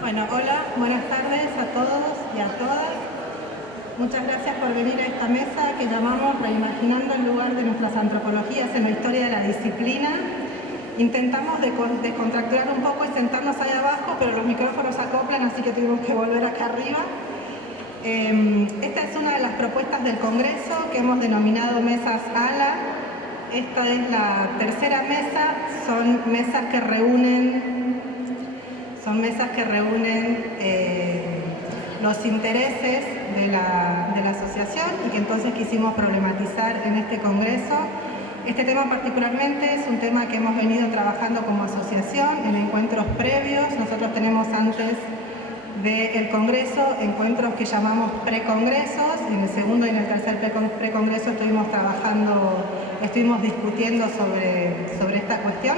Bueno, hola, buenas tardes a todos y a todas. Muchas gracias por venir a esta mesa que llamamos Reimaginando el lugar de nuestras antropologías en la historia de la disciplina. Intentamos descontracturar un poco y sentarnos ahí abajo, pero los micrófonos acoplan, así que tuvimos que volver acá arriba. Esta es una de las propuestas del Congreso que hemos denominado mesas ALA. Esta es la tercera mesa, son mesas que reúnen los intereses de la asociación y que entonces quisimos problematizar en este Congreso. Este tema particularmente es un tema que hemos venido trabajando como asociación en encuentros previos. Nosotros tenemos antes del Congreso encuentros que llamamos precongresos. En el segundo y en el tercer precongreso estuvimos discutiendo sobre esta cuestión.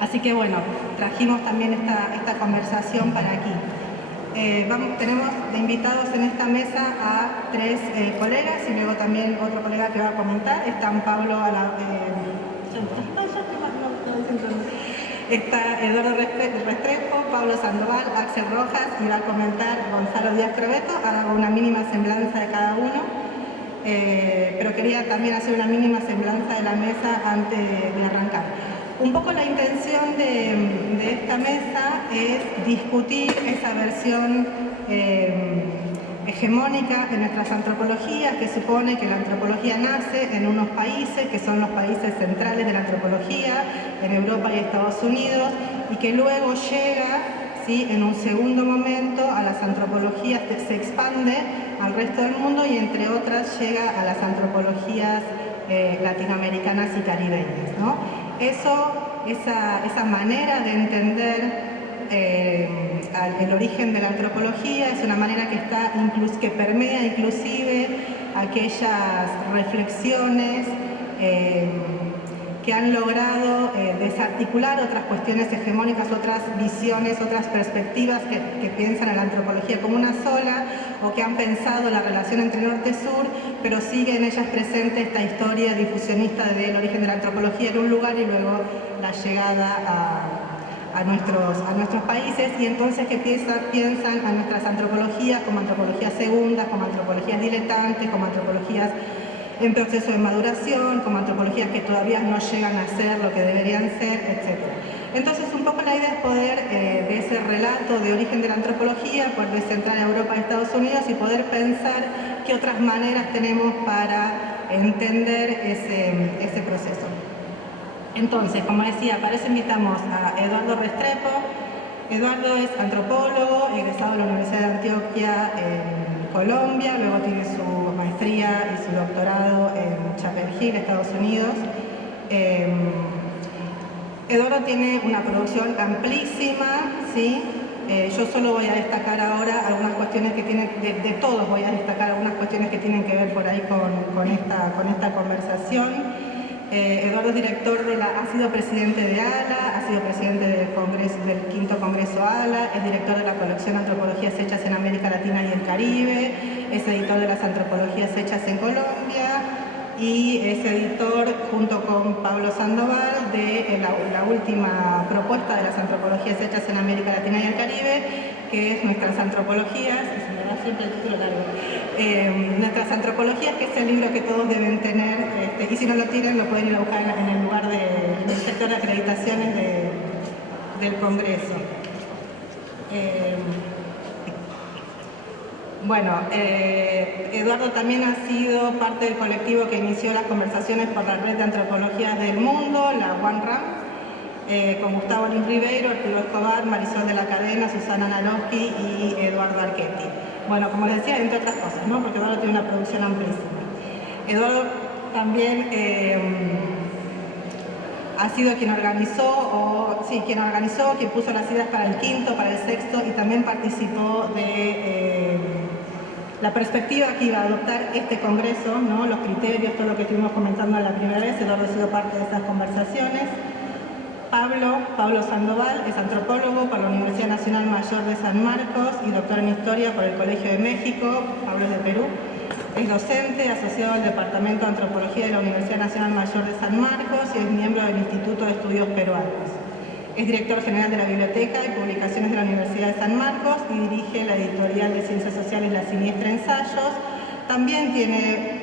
Así que bueno, trajimos también esta conversación para aquí. Tenemos de invitados en esta mesa a tres colegas y luego también otro colega que va a comentar. Están está Eduardo Restrepo, Pablo Sandoval, Axel Rojas y va a comentar Gonzalo Díaz Crobeto. Ahora hago una mínima semblanza de cada uno, pero quería también hacer una mínima semblanza de la mesa antes de arrancar. Un poco la intención de esta mesa es discutir esa versión hegemónica de nuestras antropologías, que supone que la antropología nace en unos países, que son los países centrales de la antropología, en Europa y Estados Unidos, y que luego llega, ¿sí?, en un segundo momento a las antropologías, se expande al resto del mundo y entre otras llega a las antropologías latinoamericanas y caribeñas, ¿no? Esa manera de entender el origen de la antropología es una manera que permea inclusive aquellas reflexiones que han logrado desarticular otras cuestiones hegemónicas, otras visiones, otras perspectivas que piensan a la antropología como una sola, o que han pensado la relación entre norte y sur, pero sigue en ellas presente esta historia difusionista del origen de la antropología en un lugar y luego la llegada a nuestros países, y entonces que piensan a nuestras antropologías como antropologías segundas, como antropologías diletantes, como antropologías en proceso de maduración, como antropologías que todavía no llegan a ser lo que deberían ser, etc. Entonces, un poco la idea es poder, de ese relato de origen de la antropología, poder descentrar a Europa y Estados Unidos y poder pensar qué otras maneras tenemos para entender ese proceso. Entonces, como decía, para eso invitamos a Eduardo Restrepo. Eduardo es antropólogo, egresado de la Universidad de Antioquia en Colombia, luego tiene su maestría y su doctorado en Chapel Hill, Estados Unidos. Eduardo tiene una producción amplísima, ¿sí? Yo solo voy a destacar ahora algunas cuestiones que tienen, de todos voy a destacar algunas cuestiones que tienen que ver por ahí con esta conversación. Eduardo es director ha sido presidente de ALA, ha sido presidente del quinto Congreso ALA, es director de la colección Antropologías Hechas en América Latina y el Caribe, es editor de las Antropologías Hechas en Colombia y es editor, junto con Pablo Sandoval, de la última propuesta de las Antropologías Hechas en América Latina y el Caribe, que es Nuestras Antropologías, y se me da siempre el título largo, Nuestras Antropologías, que es el libro que todos deben tener, y si no lo tienen lo pueden ir a buscar en el lugar en el sector de acreditaciones del Congreso. Eduardo también ha sido parte del colectivo que inició las conversaciones por la Red de Antropologías del Mundo, la OneRAM, con Gustavo Luis Ribeiro, Arturo Escobar, Marisol de la Cadena, Susana Naroski y Eduardo Archetti. Bueno, como les decía, entre otras cosas, ¿no?, porque Eduardo tiene una producción amplísima. Eduardo también ha sido quien puso las ideas para el quinto, para el sexto, y también participó de la perspectiva que iba a adoptar este Congreso, ¿no?, los criterios, todo lo que estuvimos comentando la primera vez. Eduardo ha sido parte de esas conversaciones. Pablo Sandoval es antropólogo por la Universidad Nacional Mayor de San Marcos y doctor en Historia por el Colegio de México. Pablo es de Perú. Es docente, asociado al Departamento de Antropología de la Universidad Nacional Mayor de San Marcos y es miembro del Instituto de Estudios Peruanos. Es director general de la Biblioteca y Publicaciones de la Universidad de San Marcos y dirige la editorial de Ciencias Sociales La Siniestra Ensayos. También tiene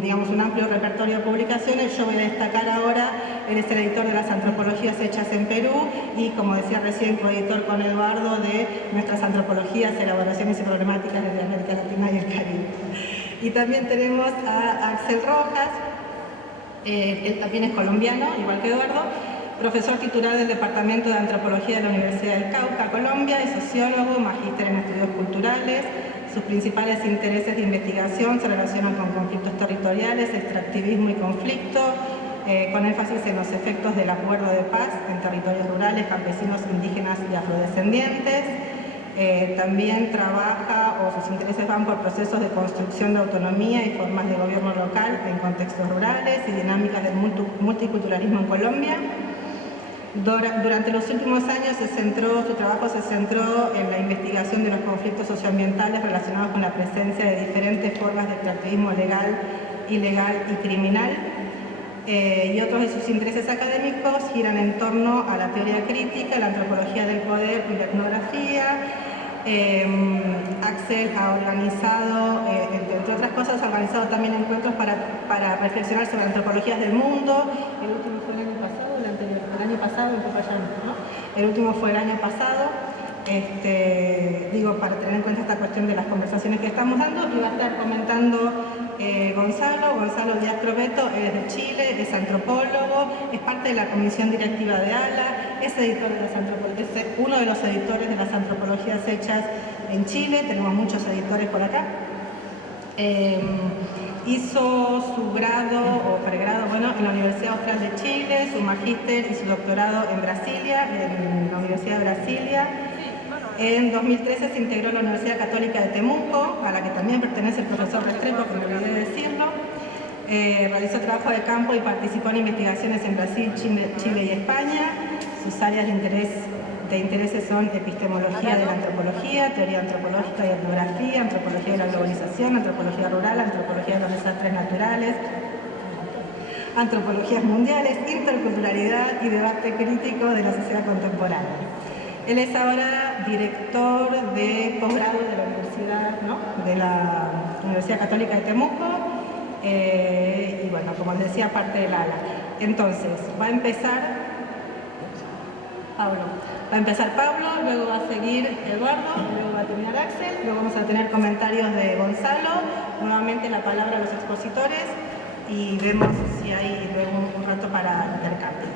digamos, un amplio repertorio de publicaciones. Yo voy a destacar ahora, él es el editor de las antropologías hechas en Perú y, como decía recién, coeditor con Eduardo de nuestras antropologías, elaboraciones y problemáticas desde América Latina y el Caribe. Y también tenemos a Axel Rojas, él también es colombiano, igual que Eduardo, profesor titular del Departamento de Antropología de la Universidad del Cauca, Colombia, es sociólogo, magíster en estudios culturales. Sus principales intereses de investigación se relacionan con conflictos territoriales, extractivismo y conflicto, con énfasis en los efectos del acuerdo de paz en territorios rurales, campesinos, indígenas y afrodescendientes. También trabaja, o sus intereses van por procesos de construcción de autonomía y formas de gobierno local en contextos rurales y dinámicas del multiculturalismo en Colombia. Durante los últimos años su trabajo se centró en la investigación de los conflictos socioambientales relacionados con la presencia de diferentes formas de extractivismo legal, ilegal y criminal. Y otros de sus intereses académicos giran en torno a la teoría crítica, la antropología del poder y la etnografía. Axel ha organizado, entre otras cosas, ha organizado también encuentros para reflexionar sobre antropologías del mundo. El último fue el año pasado, el anterior, el año pasado, ¿no? El último fue el año pasado. Digo, para tener en cuenta esta cuestión de las conversaciones que estamos dando, y va a estar comentando Gonzalo Díaz Crobeto, es de Chile, es antropólogo, es parte de la comisión directiva de ALA, es editor de es uno de los editores de las antropologías hechas en Chile, tenemos muchos editores por acá. Hizo su grado o pregrado, en la Universidad Austral de Chile, su magíster y su doctorado en Brasilia, en la Universidad de Brasilia. En 2013 se integró a la Universidad Católica de Temuco, a la que también pertenece el profesor Restrepo, que me olvidé de decirlo. Realizó trabajo de campo y participó en investigaciones en Brasil, Chile y España. Sus áreas de intereses son epistemología de la antropología, teoría antropológica y etnografía, antropología de la globalización, antropología rural, antropología de los desastres naturales, antropologías mundiales, interculturalidad y debate crítico de la sociedad contemporánea. Él es ahora director de posgrado de la Universidad Católica de Temuco y como les decía, parte del ALA. Entonces, va a empezar Pablo, luego va a seguir Eduardo, luego va a terminar Axel, luego vamos a tener comentarios de Gonzalo, nuevamente la palabra a los expositores y vemos si hay luego un rato para intercambio.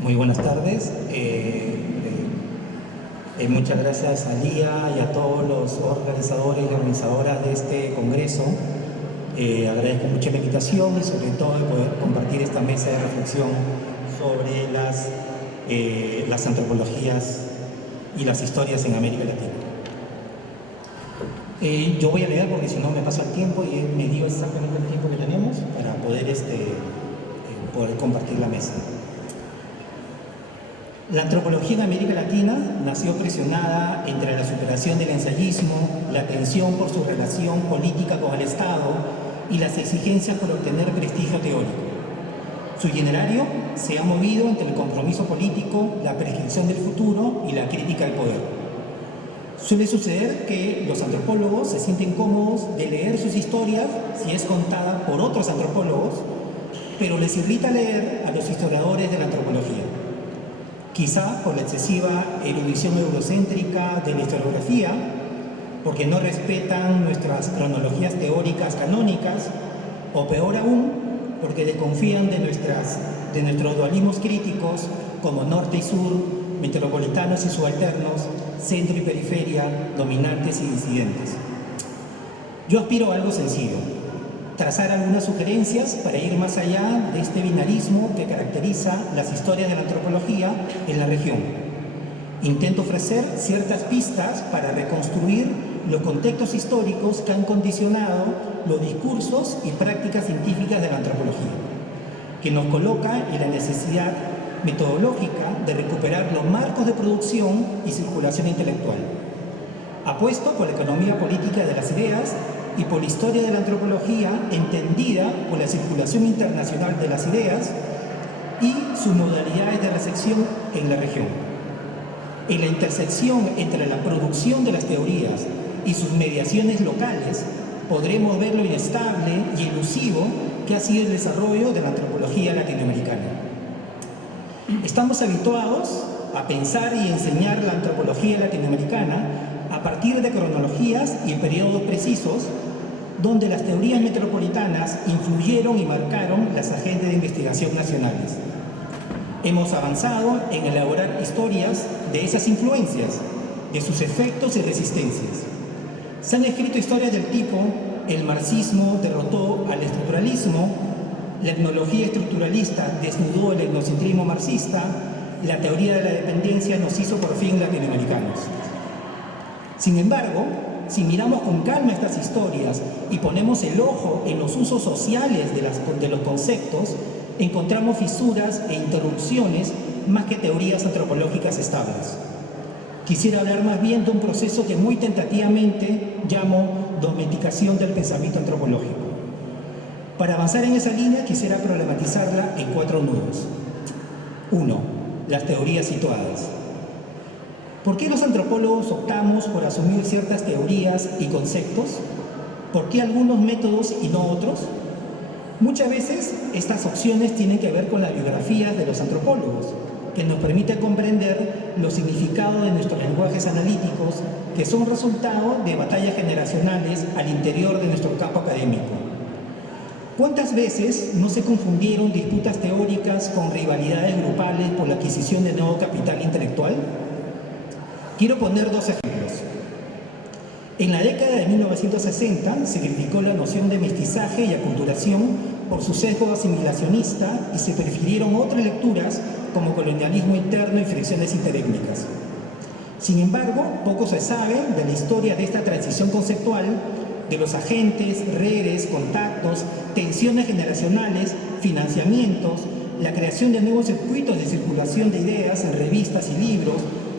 Muy buenas tardes. Muchas gracias a Lía y a todos los organizadores y organizadoras de este congreso. Agradezco mucho la invitación y sobre todo de poder compartir esta mesa de reflexión sobre las antropologías y las historias en América Latina. Yo voy a leer porque si no me paso el tiempo y me dio exactamente el tiempo que tenemos para poder compartir la mesa. La antropología en América Latina nació presionada entre la superación del ensayismo, la tensión por su relación política con el Estado y las exigencias por obtener prestigio teórico. Su itinerario se ha movido entre el compromiso político, la prescripción del futuro y la crítica al poder. Suele suceder que los antropólogos se sienten cómodos de leer sus historias si es contada por otros antropólogos, pero les irrita leer a los historiadores de la antropología. Quizá por la excesiva erudición eurocéntrica de la historiografía, porque no respetan nuestras cronologías teóricas canónicas, o peor aún, porque desconfían de nuestros dualismos críticos como norte y sur, metropolitanos y subalternos, centro y periferia, dominantes y disidentes. Yo aspiro a algo sencillo: trazar algunas sugerencias para ir más allá de este binarismo que caracteriza las historias de la antropología en la región. Intento ofrecer ciertas pistas para reconstruir los contextos históricos que han condicionado los discursos y prácticas científicas de la antropología, que nos coloca en la necesidad metodológica de recuperar los marcos de producción y circulación intelectual. Apuesto por la economía política de las ideas y por la historia de la antropología en entendida por la circulación internacional de las ideas y sus modalidades de recepción en la región. En la intersección entre la producción de las teorías y sus mediaciones locales, podremos ver lo inestable y elusivo que ha sido el desarrollo de la antropología latinoamericana. Estamos habituados a pensar y enseñar la antropología latinoamericana a partir de cronologías y periodos precisos, donde las teorías metropolitanas influyeron y marcaron las agendas de investigación nacionales. Hemos avanzado en elaborar historias de esas influencias, de sus efectos y resistencias. Se han escrito historias del tipo: el marxismo derrotó al estructuralismo, la etnología estructuralista desnudó el etnocentrismo marxista, la teoría de la dependencia nos hizo por fin latinoamericanos. Sin embargo, si miramos con calma estas historias y ponemos el ojo en los usos sociales de los conceptos, encontramos fisuras e interrupciones más que teorías antropológicas estables. Quisiera hablar más bien de un proceso que muy tentativamente llamo domesticación del pensamiento antropológico. Para avanzar en esa línea, quisiera problematizarla en 4 nudos. 1. Las teorías situadas. ¿Por qué los antropólogos optamos por asumir ciertas teorías y conceptos? ¿Por qué algunos métodos y no otros? Muchas veces estas opciones tienen que ver con la biografía de los antropólogos, que nos permite comprender los significados de nuestros lenguajes analíticos, que son resultado de batallas generacionales al interior de nuestro campo académico. ¿Cuántas veces no se confundieron disputas teóricas con rivalidades grupales por la adquisición de nuevo capital intelectual? Quiero poner 2 ejemplos. En la década de 1960 se criticó la noción de mestizaje y aculturación por su sesgo asimilacionista y se prefirieron otras lecturas como colonialismo interno y fricciones interétnicas. Sin embargo, poco se sabe de la historia de esta transición conceptual, de los agentes, redes, contactos, tensiones generacionales, financiamientos, la creación de nuevos circuitos de circulación de ideas en revistas y libros,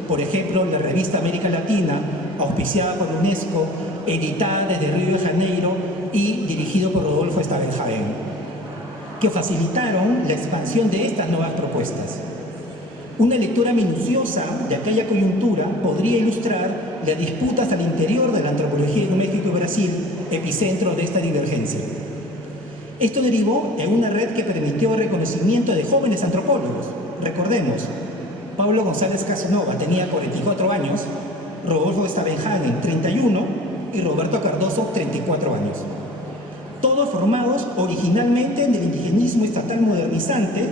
por ejemplo, la revista América Latina, auspiciada por UNESCO, editada desde Río de Janeiro y dirigido por Rodolfo Stavenhagen, que facilitaron la expansión de estas nuevas propuestas. Una lectura minuciosa de aquella coyuntura podría ilustrar las disputas al interior de la antropología en México y Brasil, epicentro de esta divergencia. Esto derivó en una red que permitió el reconocimiento de jóvenes antropólogos. Recordemos, Pablo González Casanova tenía 44 años, Rodolfo Stavenhagen 31 y Roberto Cardoso 34 años. Todos formados originalmente en el indigenismo estatal modernizante,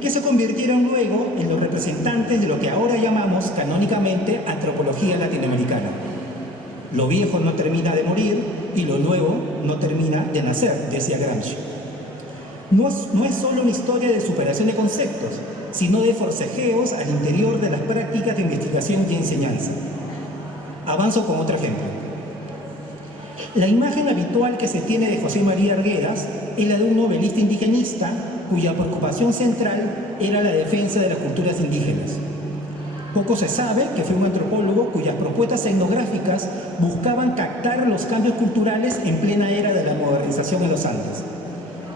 que se convirtieron luego en los representantes de lo que ahora llamamos canónicamente antropología latinoamericana. Lo viejo no termina de morir y lo nuevo no termina de nacer, decía Gramsci. No es solo una historia de superación de conceptos, sino de forcejeos al interior de las prácticas de investigación y enseñanza. Avanzo con otro ejemplo. La imagen habitual que se tiene de José María Arguedas es la de un novelista indigenista cuya preocupación central era la defensa de las culturas indígenas. Poco se sabe que fue un antropólogo cuyas propuestas etnográficas buscaban captar los cambios culturales en plena era de la modernización en los Andes.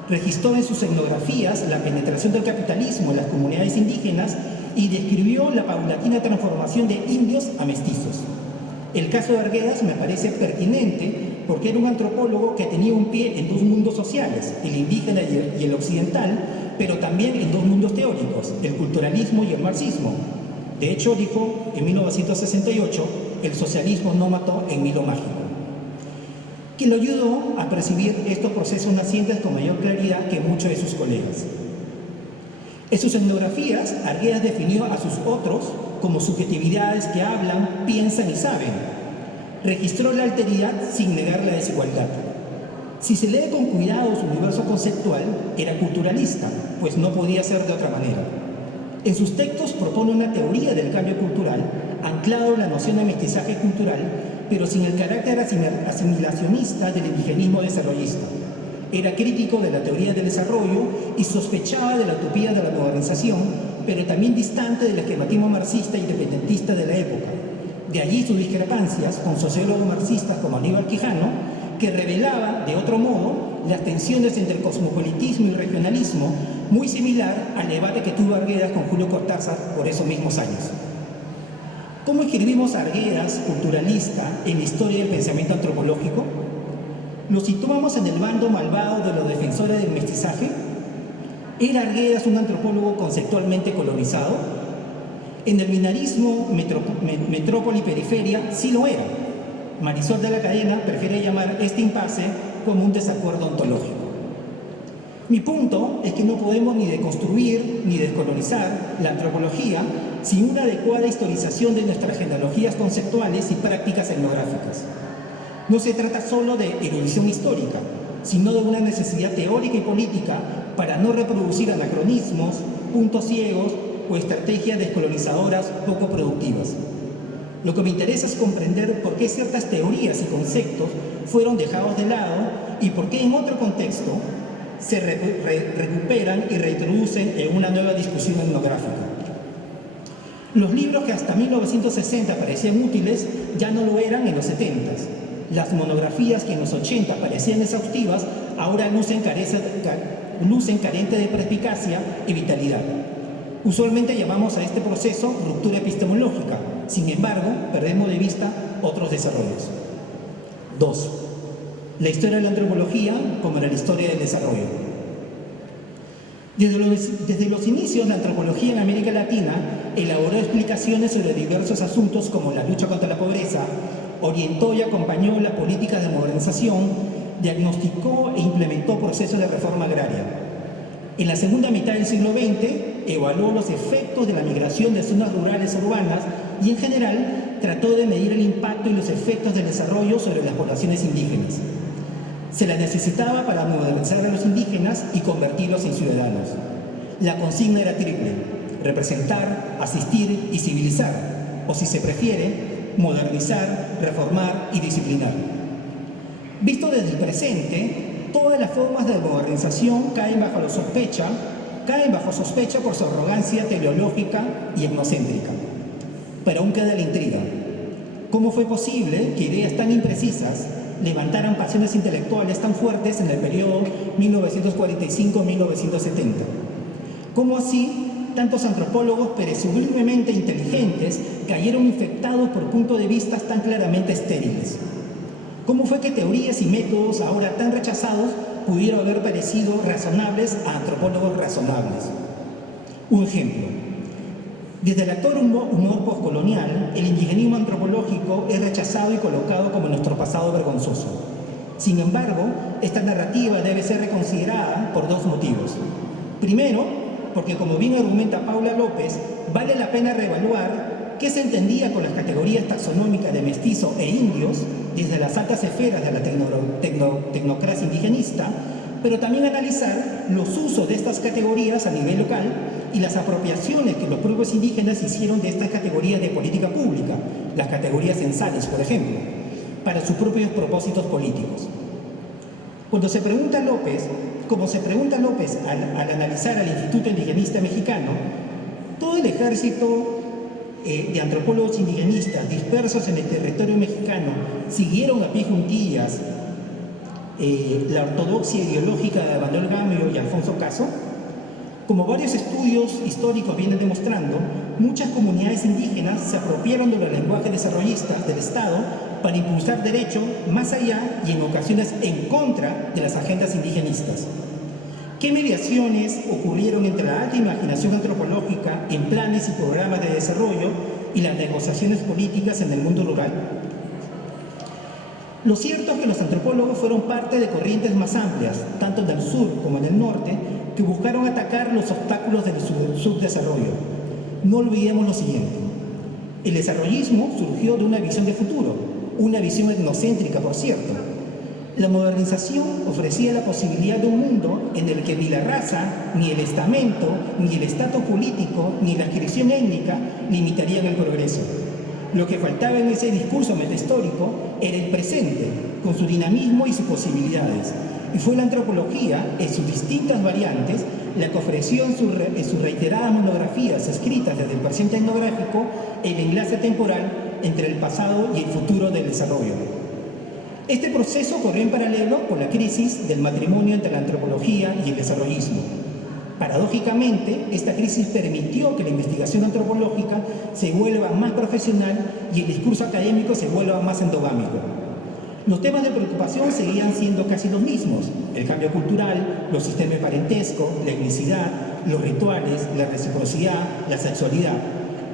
Registró en sus etnografías la penetración del capitalismo en las comunidades indígenas y describió la paulatina transformación de indios a mestizos. El caso de Arguedas me parece pertinente porque era un antropólogo que tenía un pie en 2 mundos sociales, el indígena y el occidental, pero también en 2 mundos teóricos, el culturalismo y el marxismo. De hecho, dijo en 1968, el socialismo no mató en Milo Mágico, que lo ayudó a percibir estos procesos nacientes con mayor claridad que muchos de sus colegas. En sus etnografías, Arguedas definió a sus otros como subjetividades que hablan, piensan y saben. Registró la alteridad sin negar la desigualdad. Si se lee con cuidado su universo conceptual, era culturalista, pues no podía ser de otra manera. En sus textos propone una teoría del cambio cultural, anclado en la noción de mestizaje cultural, pero sin el carácter asimilacionista del indigenismo desarrollista. Era crítico de la teoría del desarrollo y sospechaba de la utopía de la modernización, pero también distante del esquematismo marxista e independentista de la época. De allí sus discrepancias con sociólogos marxistas como Aníbal Quijano, que revelaba, de otro modo, las tensiones entre cosmopolitismo y regionalismo, muy similar al debate que tuvo Arguedas con Julio Cortázar por esos mismos años. ¿Cómo escribimos a Arguedas, culturalista, en la historia del pensamiento antropológico? ¿Lo situamos en el bando malvado de los defensores del mestizaje? ¿Era Arguedas un antropólogo conceptualmente colonizado? En el binarismo metrópoli-periferia sí lo era. Marisol de la Cadena prefiere llamar este impasse como un desacuerdo ontológico. Mi punto es que no podemos ni deconstruir ni descolonizar la antropología sin una adecuada historización de nuestras genealogías conceptuales y prácticas etnográficas. No se trata solo de erudición histórica, sino de una necesidad teórica y política para no reproducir anacronismos, puntos ciegos o estrategias descolonizadoras poco productivas. Lo que me interesa es comprender por qué ciertas teorías y conceptos fueron dejados de lado y por qué en otro contexto se recuperan y reintroducen en una nueva discusión etnográfica. Los libros que hasta 1960 parecían útiles ya no lo eran en los 70s. Las monografías que en los 80 parecían exhaustivas ahora lucen carentes de perspicacia y vitalidad. Usualmente llamamos a este proceso ruptura epistemológica. Sin embargo, perdemos de vista otros desarrollos. 2. La historia de la antropología como la historia del desarrollo. Desde los inicios, la antropología en América Latina elaboró explicaciones sobre diversos asuntos como la lucha contra la pobreza, orientó y acompañó las políticas de modernización, diagnosticó e implementó procesos de reforma agraria. En la segunda mitad del siglo XX, evaluó los efectos de la migración de zonas rurales a urbanas y, en general, trató de medir el impacto y los efectos del desarrollo sobre las poblaciones indígenas. Se la necesitaba para modernizar a los indígenas y convertirlos en ciudadanos. La consigna era triple: representar, asistir y civilizar, o si se prefiere, modernizar, reformar y disciplinar. Visto desde el presente, todas las formas de modernización caen bajo sospecha por su arrogancia teleológica y etnocéntrica. Pero aún queda la intriga. ¿Cómo fue posible que ideas tan imprecisas levantaran pasiones intelectuales tan fuertes en el periodo 1945-1970? ¿Cómo así tantos antropólogos presumiblemente inteligentes cayeron infectados por puntos de vista tan claramente estériles? ¿Cómo fue que teorías y métodos ahora tan rechazados pudieron haber parecido razonables a antropólogos razonables? Un ejemplo. Desde el actual humor postcolonial, el indigenismo antropológico es rechazado y colocado como nuestro pasado vergonzoso. Sin embargo, esta narrativa debe ser reconsiderada por dos motivos. Primero, porque, como bien argumenta Paula López, vale la pena reevaluar qué se entendía con las categorías taxonómicas de mestizo e indios desde las altas esferas de la tecnocracia indigenista, pero también analizar los usos de estas categorías a nivel local y las apropiaciones que los propios indígenas hicieron de estas categorías de política pública, las categorías censales, por ejemplo, para sus propios propósitos políticos. Como se pregunta López al analizar al Instituto Indigenista Mexicano, todo el ejército de antropólogos indigenistas dispersos en el territorio mexicano siguieron a pie juntillas la ortodoxia ideológica de Manuel Gamio y Alfonso Caso. Como varios estudios históricos vienen demostrando, muchas comunidades indígenas se apropiaron de los lenguajes desarrollistas del Estado para impulsar derechos más allá y en ocasiones en contra de las agendas indigenistas. ¿Qué mediaciones ocurrieron entre la alta imaginación antropológica en planes y programas de desarrollo y las negociaciones políticas en el mundo rural? Lo cierto es que los antropólogos fueron parte de corrientes más amplias, tanto en el sur como en el norte, que buscaron atacar los obstáculos del subdesarrollo. No olvidemos lo siguiente: el desarrollismo surgió de una visión de futuro, una visión etnocéntrica, por cierto. La modernización ofrecía la posibilidad de un mundo en el que ni la raza, ni el estamento, ni el estatus político, ni la inscripción étnica limitarían el progreso. Lo que faltaba en ese discurso metahistórico era el presente, con su dinamismo y sus posibilidades. Y fue la antropología, en sus distintas variantes, la que ofreció en sus reiteradas monografías escritas desde el presente etnográfico el enlace temporal entre el pasado y el futuro del desarrollo. Este proceso corrió en paralelo con la crisis del matrimonio entre la antropología y el desarrollismo. Paradójicamente, esta crisis permitió que la investigación antropológica se vuelva más profesional y el discurso académico se vuelva más endogámico. Los temas de preocupación seguían siendo casi los mismos: el cambio cultural, los sistemas de parentesco, la etnicidad, los rituales, la reciprocidad, la sexualidad.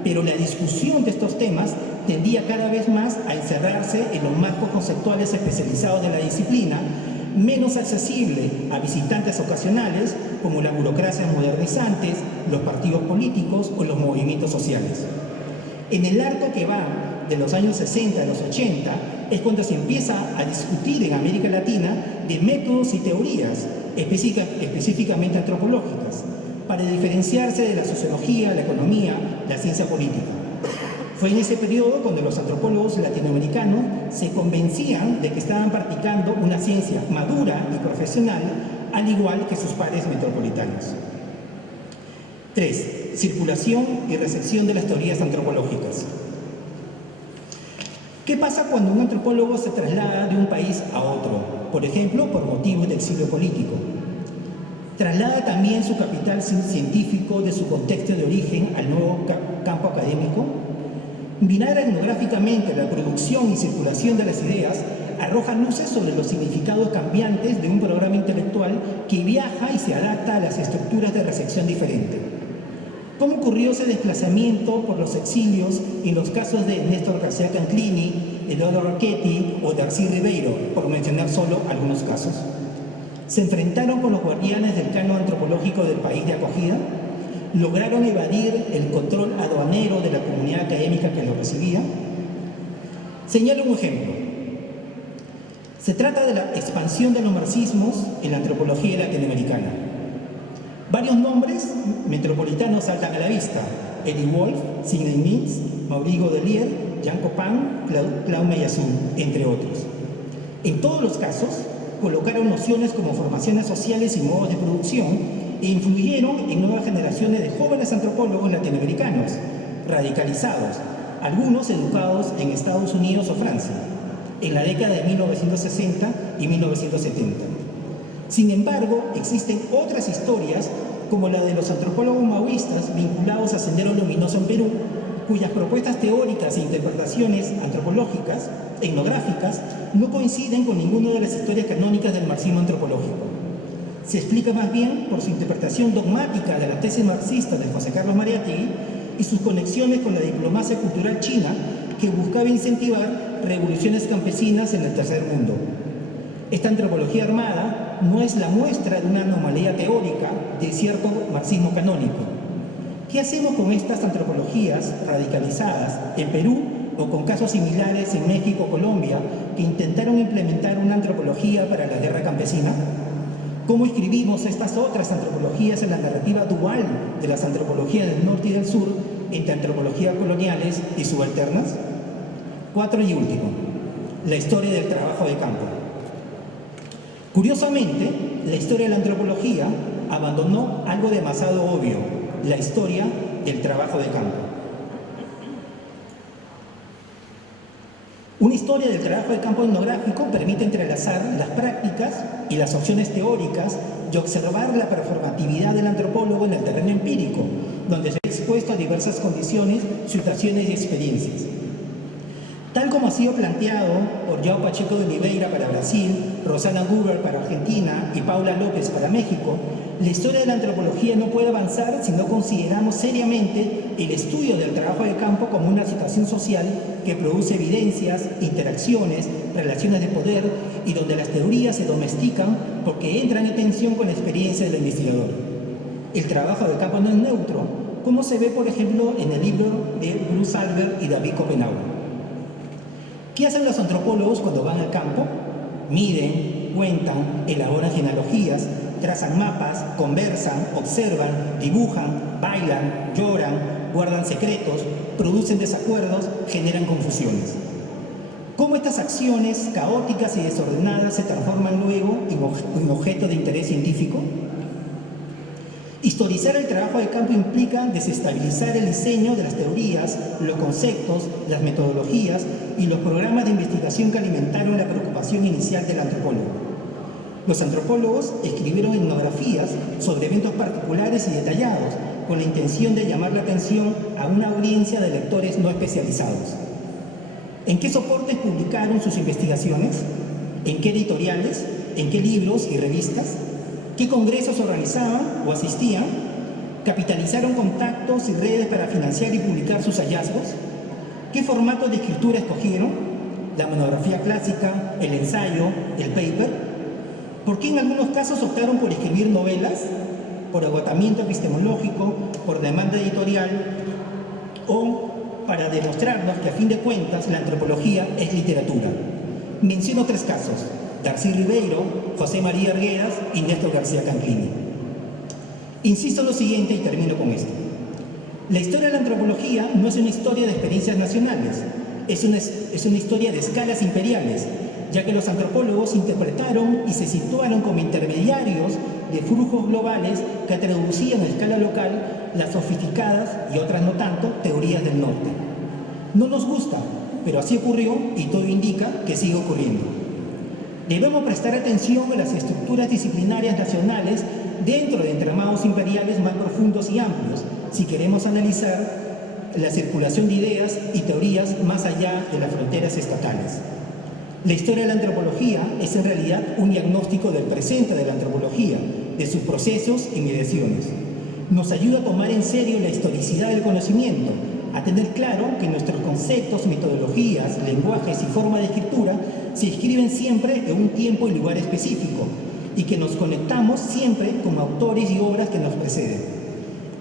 Pero la discusión de estos temas tendía cada vez más a encerrarse en los marcos conceptuales especializados de la disciplina, menos accesible a visitantes ocasionales como las burocracias modernizantes, los partidos políticos o los movimientos sociales. En el arco que va de los años 60 a los 80 es cuando se empieza a discutir en América Latina de métodos y teorías específicamente antropológicas, para diferenciarse de la sociología, la economía, la ciencia política. Fue en ese periodo cuando los antropólogos latinoamericanos se convencían de que estaban practicando una ciencia madura y profesional, al igual que sus pares metropolitanos. 3. Circulación y recepción de las teorías antropológicas. ¿Qué pasa cuando un antropólogo se traslada de un país a otro, por ejemplo, por motivos de exilio político? ¿Traslada también su capital científico de su contexto de origen al nuevo campo académico? Mirar etnográficamente la producción y circulación de las ideas arroja luces sobre los significados cambiantes de un programa intelectual que viaja y se adapta a las estructuras de recepción diferente. ¿Cómo ocurrió ese desplazamiento por los exilios en los casos de Néstor García Canclini, Eduardo Rocchetti o Darcy Ribeiro, por mencionar solo algunos casos? ¿Se enfrentaron con los guardianes del canon antropológico del país de acogida? ¿Lograron evadir el control aduanero de la comunidad académica que los recibía? Señalo un ejemplo. Se trata de la expansión de los marxismos en la antropología latinoamericana. Varios nombres metropolitanos saltan a la vista: Eddie Wolf, Sidney Mintz, Maurice Godelier, Jean Copin, Claude Meillassoux, entre otros. En todos los casos, colocaron nociones como formaciones sociales y modos de producción e influyeron en nuevas generaciones de jóvenes antropólogos latinoamericanos, radicalizados, algunos educados en Estados Unidos o Francia, en la década de 1960 y 1970. Sin embargo, existen otras historias, como la de los antropólogos maoístas vinculados a Sendero Luminoso en Perú, cuyas propuestas teóricas e interpretaciones antropológicas, etnográficas, no coinciden con ninguna de las historias canónicas del marxismo antropológico. Se explica más bien por su interpretación dogmática de la tesis marxista de José Carlos Mariátegui y sus conexiones con la diplomacia cultural china, que buscaba incentivar revoluciones campesinas en el tercer mundo. Esta antropología armada no es la muestra de una anomalía teórica de cierto marxismo canónico. ¿Qué hacemos con estas antropologías radicalizadas en Perú o con casos similares en México o Colombia que intentaron implementar una antropología para la guerra campesina? ¿Cómo inscribimos estas otras antropologías en la narrativa dual de las antropologías del norte y del sur entre antropologías coloniales y subalternas? 4 y último, la historia del trabajo de campo. Curiosamente, la historia de la antropología abandonó algo demasiado obvio: la historia del trabajo de campo. Una historia del trabajo de campo etnográfico permite entrelazar las prácticas y las opciones teóricas y observar la performatividad del antropólogo en el terreno empírico, donde se ha expuesto a diversas condiciones, situaciones y experiencias. Tal como ha sido planteado por João Pacheco de Oliveira para Brasil, Rosana Guber para Argentina y Paula López para México, la historia de la antropología no puede avanzar si no consideramos seriamente el estudio del trabajo de campo como una situación social que produce evidencias, interacciones, relaciones de poder y donde las teorías se domestican porque entran en tensión con la experiencia del investigador. El trabajo de campo no es neutro, como se ve, por ejemplo, en el libro de Bruce Albert y David Copenau. ¿Qué hacen los antropólogos cuando van al campo? Miden, cuentan, elaboran genealogías, trazan mapas, conversan, observan, dibujan, bailan, lloran, guardan secretos, producen desacuerdos, generan confusiones. ¿Cómo estas acciones caóticas y desordenadas se transforman luego en objeto de interés científico? Historizar el trabajo de campo implica desestabilizar el diseño de las teorías, los conceptos, las metodologías y los programas de investigación que alimentaron la preocupación inicial del antropólogo. Los antropólogos escribieron etnografías sobre eventos particulares y detallados con la intención de llamar la atención a una audiencia de lectores no especializados. ¿En qué soportes publicaron sus investigaciones? ¿En qué editoriales? ¿En qué libros y revistas? ¿Qué congresos organizaban o asistían? ¿Capitalizaron contactos y redes para financiar y publicar sus hallazgos? ¿Qué formato de escritura escogieron? ¿La monografía clásica, el ensayo, el paper? ¿Por qué en algunos casos optaron por escribir novelas? ¿Por agotamiento epistemológico? ¿Por demanda editorial? ¿O para demostrarnos que a fin de cuentas la antropología es literatura? Menciono 3 casos: Darcy Ribeiro, José María Arguedas y Néstor García Canclini. Insisto en lo siguiente y termino con esto. La historia de la antropología no es una historia de experiencias nacionales, es una historia de escalas imperiales, ya que los antropólogos interpretaron y se situaron como intermediarios de flujos globales que traducían a escala local las sofisticadas y otras no tanto teorías del norte. No nos gusta, pero así ocurrió y todo indica que sigue ocurriendo. Debemos prestar atención a las estructuras disciplinarias nacionales dentro de entramados imperiales más profundos y amplios, si queremos analizar la circulación de ideas y teorías más allá de las fronteras estatales. La historia de la antropología es en realidad un diagnóstico del presente de la antropología, de sus procesos y mediaciones. Nos ayuda a tomar en serio la historicidad del conocimiento, a tener claro que nuestros conceptos, metodologías, lenguajes y forma de escritura se escriben siempre en un tiempo y lugar específico y que nos conectamos siempre con autores y obras que nos preceden.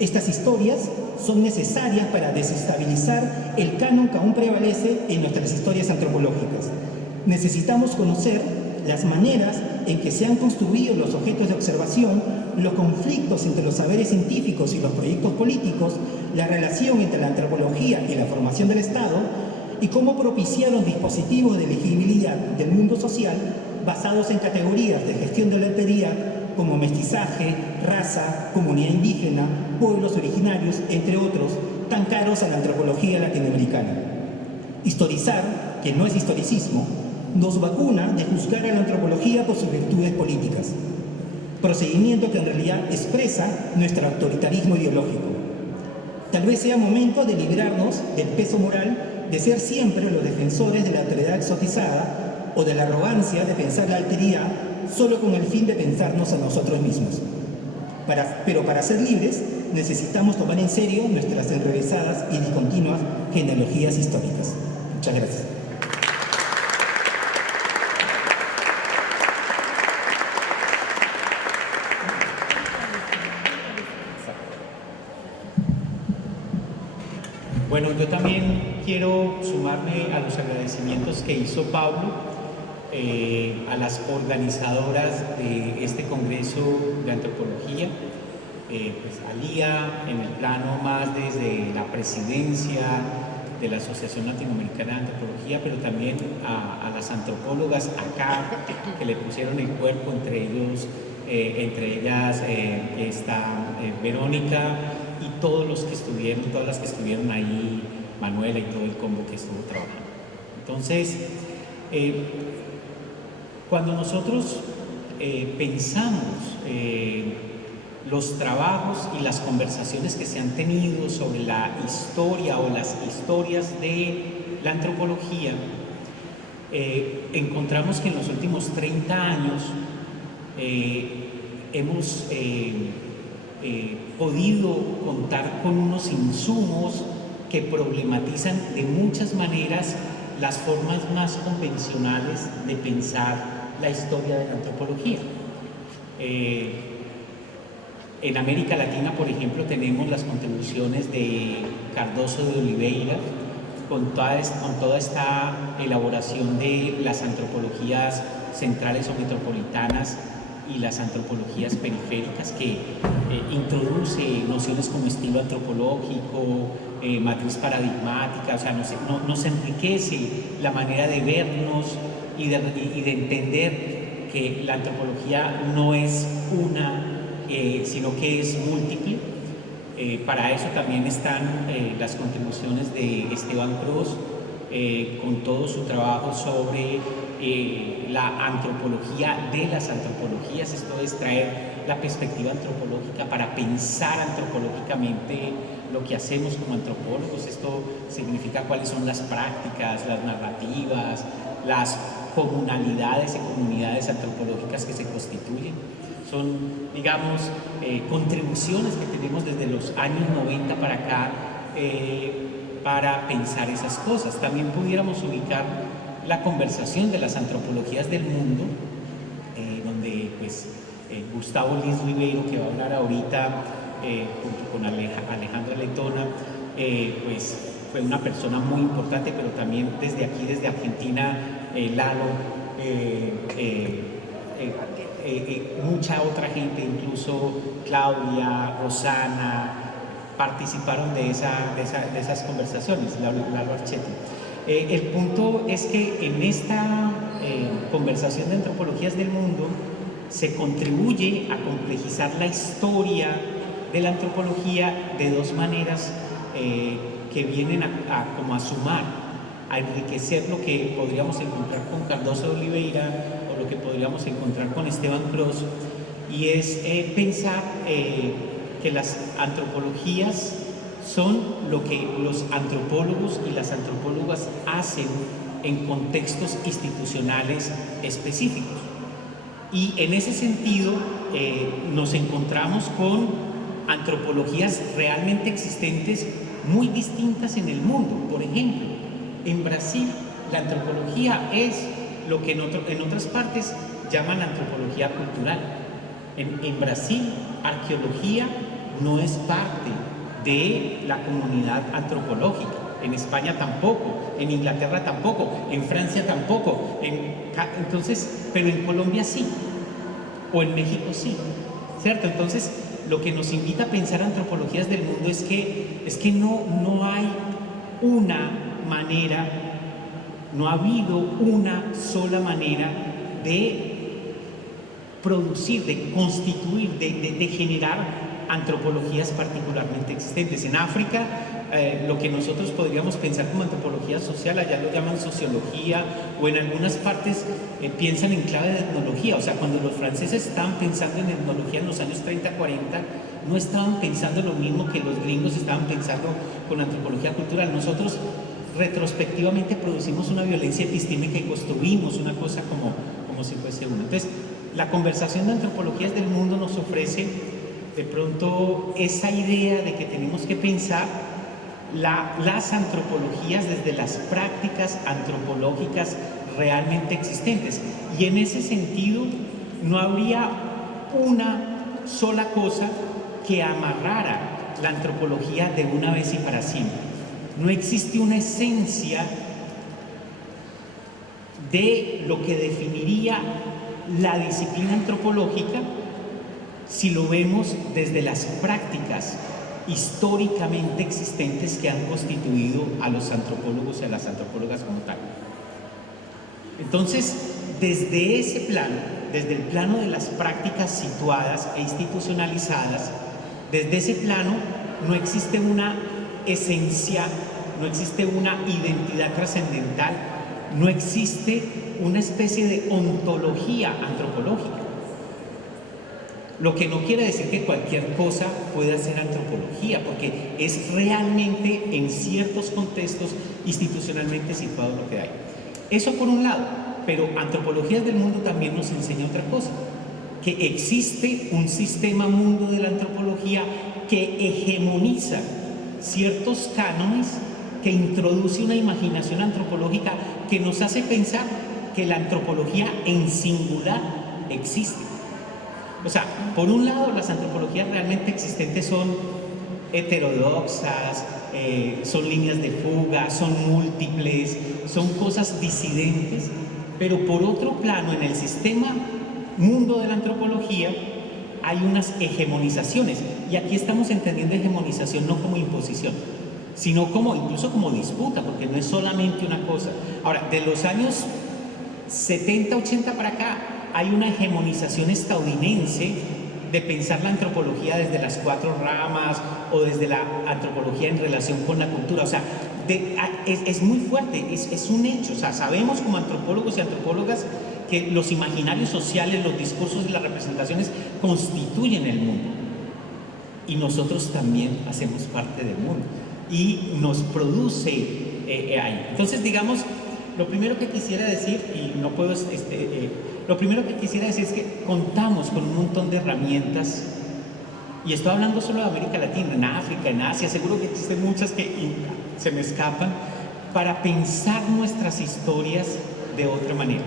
Estas historias son necesarias para desestabilizar el canon que aún prevalece en nuestras historias antropológicas. Necesitamos conocer las maneras en que se han construido los objetos de observación, los conflictos entre los saberes científicos y los proyectos políticos, la relación entre la antropología y la formación del Estado, y cómo propiciaron dispositivos de legibilidad del mundo social basados en categorías de gestión de la alteridad como mestizaje, raza, comunidad indígena, pueblos originarios, entre otros, tan caros a la antropología latinoamericana. Historizar, que no es historicismo, nos vacuna de juzgar a la antropología por sus virtudes políticas, procedimiento que en realidad expresa nuestro autoritarismo ideológico. Tal vez sea momento de librarnos del peso moral de ser siempre los defensores de la alteridad exotizada o de la arrogancia de pensar la alteridad solo con el fin de pensarnos a nosotros mismos. Pero para ser libres necesitamos tomar en serio nuestras enrevesadas y discontinuas genealogías históricas. Muchas gracias. Bueno, yo también quiero sumarme a los agradecimientos que hizo Pablo a las organizadoras de este Congreso de Antropología, pues a Lía en el plano más desde la presidencia de la Asociación Latinoamericana de Antropología, pero también a las antropólogas acá que le pusieron el cuerpo, entre ellas está Verónica y todas las que estuvieron ahí, Manuela y todo el combo que estuvo trabajando. Entonces, cuando nosotros pensamos los trabajos y las conversaciones que se han tenido sobre la historia o las historias de la antropología, encontramos que en los últimos 30 años hemos podido contar con unos insumos que problematizan de muchas maneras las formas más convencionales de pensar la historia de la antropología. En América Latina, por ejemplo, tenemos las contribuciones de Cardoso de Oliveira con toda esta elaboración de las antropologías centrales o metropolitanas y las antropologías periféricas, que introduce nociones como estilo antropológico, matriz paradigmática, o sea, nos enriquece la manera de vernos y de entender que la antropología no es una sino que es múltiple. Para eso también están las contribuciones de Esteban Cruz, con todo su trabajo sobre la antropología de las antropologías. Esto es traer la perspectiva antropológica para pensar antropológicamente lo que hacemos como antropólogos. Esto significa cuáles son las prácticas, las narrativas, las comunalidades y comunidades antropológicas que se constituyen. Son, digamos, contribuciones que tenemos desde los años 90 para acá para pensar esas cosas. También pudiéramos ubicar la conversación de las antropologías del mundo, donde pues, Gustavo Lins Ribeiro, que va a hablar ahorita junto con Alejandra Letona, pues fue una persona muy importante, pero también desde aquí, desde Argentina, Lalo, mucha otra gente, incluso Claudia, Rosana, participaron de esas conversaciones, Lalo Archetti. El punto es que en esta conversación de antropologías del mundo se contribuye a complejizar la historia de la antropología de dos maneras que vienen como a sumar, a enriquecer lo que podríamos encontrar con Cardoso de Oliveira o lo que podríamos encontrar con Esteban Cruz, y es pensar que las antropologías son lo que los antropólogos y las antropólogas hacen en contextos institucionales específicos. Y en ese sentido nos encontramos con antropologías realmente existentes muy distintas en el mundo. Por ejemplo, en Brasil la antropología es lo que en otras partes llaman antropología cultural. En Brasil, arqueología no es parte de la comunidad antropológica. En España tampoco, en Inglaterra tampoco, en Francia tampoco. Entonces, pero en Colombia sí, o en México sí, ¿cierto? Entonces, lo que nos invita a pensar antropologías del mundo es que no hay una manera, no ha habido una sola manera de producir, de constituir, de generar antropologías particularmente existentes. En África, lo que nosotros podríamos pensar como antropología social, allá lo llaman sociología, o en algunas partes piensan en clave de etnología. O sea, cuando los franceses estaban pensando en etnología en los años 30, 40, no estaban pensando lo mismo que los gringos estaban pensando con antropología cultural. Nosotros retrospectivamente producimos una violencia epistémica y construimos una cosa como si fuese una. Entonces, la conversación de antropologías del mundo nos ofrece de pronto esa idea de que tenemos que pensar las antropologías desde las prácticas antropológicas realmente existentes. Y en ese sentido no habría una sola cosa que amarrara la antropología de una vez y para siempre. No existe una esencia de lo que definiría la disciplina antropológica si lo vemos desde las prácticas históricamente existentes que han constituido a los antropólogos y a las antropólogas como tal. Entonces, desde ese plano, desde el plano de las prácticas situadas e institucionalizadas, desde ese plano no existe una esencia, no existe una identidad trascendental, no existe una especie de ontología antropológica. Lo que no quiere decir que cualquier cosa pueda ser antropología, porque es realmente en ciertos contextos institucionalmente situado lo que hay. Eso por un lado, pero Antropologías del Mundo también nos enseña otra cosa, que existe un sistema mundo de la antropología que hegemoniza ciertos cánones, que introduce una imaginación antropológica que nos hace pensar que la antropología en singular existe. O sea, por un lado, las antropologías realmente existentes son heterodoxas, son líneas de fuga, son múltiples, son cosas disidentes, pero por otro plano, en el sistema mundo de la antropología hay unas hegemonizaciones, y aquí estamos entendiendo hegemonización no como imposición, sino incluso como disputa, porque no es solamente una cosa. Ahora, de los años 70, 80 para acá, hay una hegemonización estadounidense de pensar la antropología desde las 4 ramas o desde la antropología en relación con la cultura. O sea, es muy fuerte, es un hecho. O sea, sabemos como antropólogos y antropólogas que los imaginarios sociales, los discursos y las representaciones constituyen el mundo. Y nosotros también hacemos parte del mundo. Y nos produce ahí. Entonces, digamos, lo primero que quisiera decir, y no puedo, lo primero que quisiera decir es que contamos con un montón de herramientas, y estoy hablando solo de América Latina, en África, en Asia, seguro que existen muchas que se me escapan, para pensar nuestras historias de otra manera.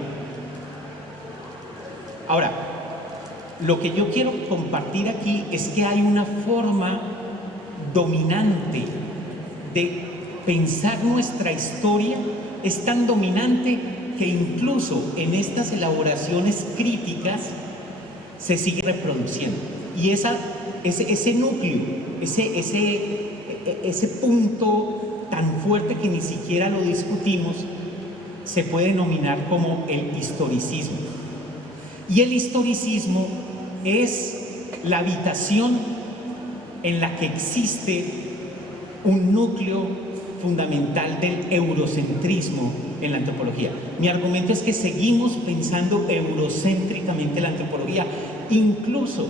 Ahora, lo que yo quiero compartir aquí es que hay una forma dominante de pensar nuestra historia, es tan dominante que incluso en estas elaboraciones críticas se sigue reproduciendo. Y ese núcleo, ese punto tan fuerte que ni siquiera lo discutimos, se puede denominar como el historicismo. Y el historicismo es la habitación en la que existe un núcleo fundamental del eurocentrismo en la antropología. Mi argumento es que seguimos pensando eurocéntricamente la antropología, incluso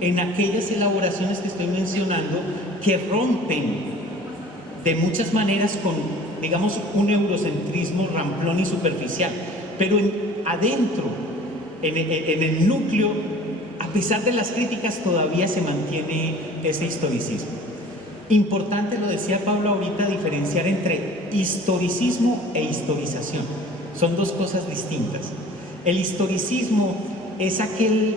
en aquellas elaboraciones que estoy mencionando que rompen de muchas maneras con, digamos, un eurocentrismo ramplón y superficial, pero adentro, en el núcleo, a pesar de las críticas, todavía se mantiene ese historicismo. Importante, lo decía Pablo ahorita, diferenciar entre historicismo e historización. Son dos cosas distintas. El historicismo es aquel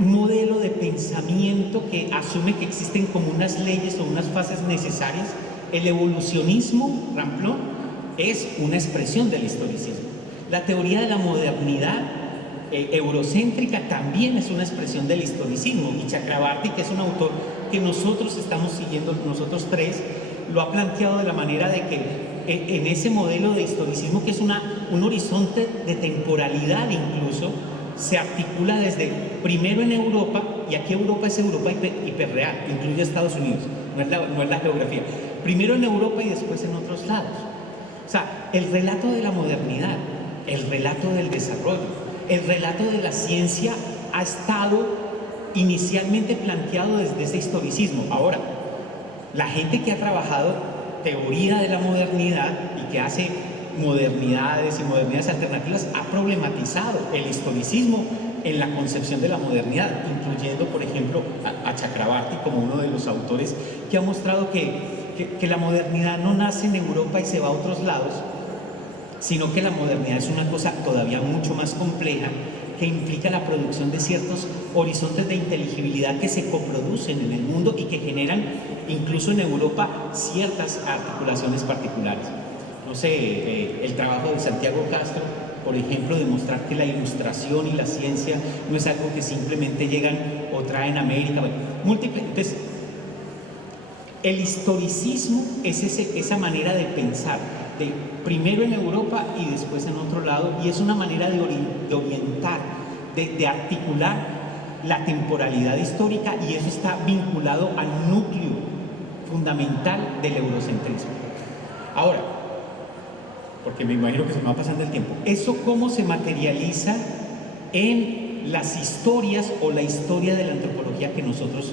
modelo de pensamiento que asume que existen como unas leyes o unas fases necesarias. El evolucionismo, ramplón, es una expresión del historicismo. La teoría de la modernidad eurocéntrica también es una expresión del historicismo, y Chakrabarty, que es un autor que nosotros estamos siguiendo, nosotros tres, lo ha planteado de la manera de que en ese modelo de historicismo, que es un horizonte de temporalidad incluso, se articula desde primero en Europa, y aquí Europa es Europa hiperreal, incluye Estados Unidos, no es la geografía, primero en Europa y después en otros lados. O sea, el relato de la modernidad, el relato del desarrollo, el relato de la ciencia ha estado inicialmente planteado desde ese historicismo. Ahora, la gente que ha trabajado teoría de la modernidad y que hace modernidades y modernidades alternativas ha problematizado el historicismo en la concepción de la modernidad, incluyendo, por ejemplo, a Chakrabarty como uno de los autores que ha mostrado que la modernidad no nace en Europa y se va a otros lados, sino que la modernidad es una cosa todavía mucho más compleja, que implica la producción de ciertos horizontes de inteligibilidad que se coproducen en el mundo y que generan incluso en Europa ciertas articulaciones particulares. No sé, el trabajo de Santiago Castro, por ejemplo, demostrar que la ilustración y la ciencia no es algo que simplemente llegan o traen a América. Entonces, el historicismo es esa manera de pensar, de primero en Europa y después en otro lado, y es una manera de orientar, de articular la temporalidad histórica, y eso está vinculado al núcleo fundamental del eurocentrismo. Ahora, porque me imagino que se me va pasando el tiempo, ¿eso cómo se materializa en las historias o la historia de la antropología que nosotros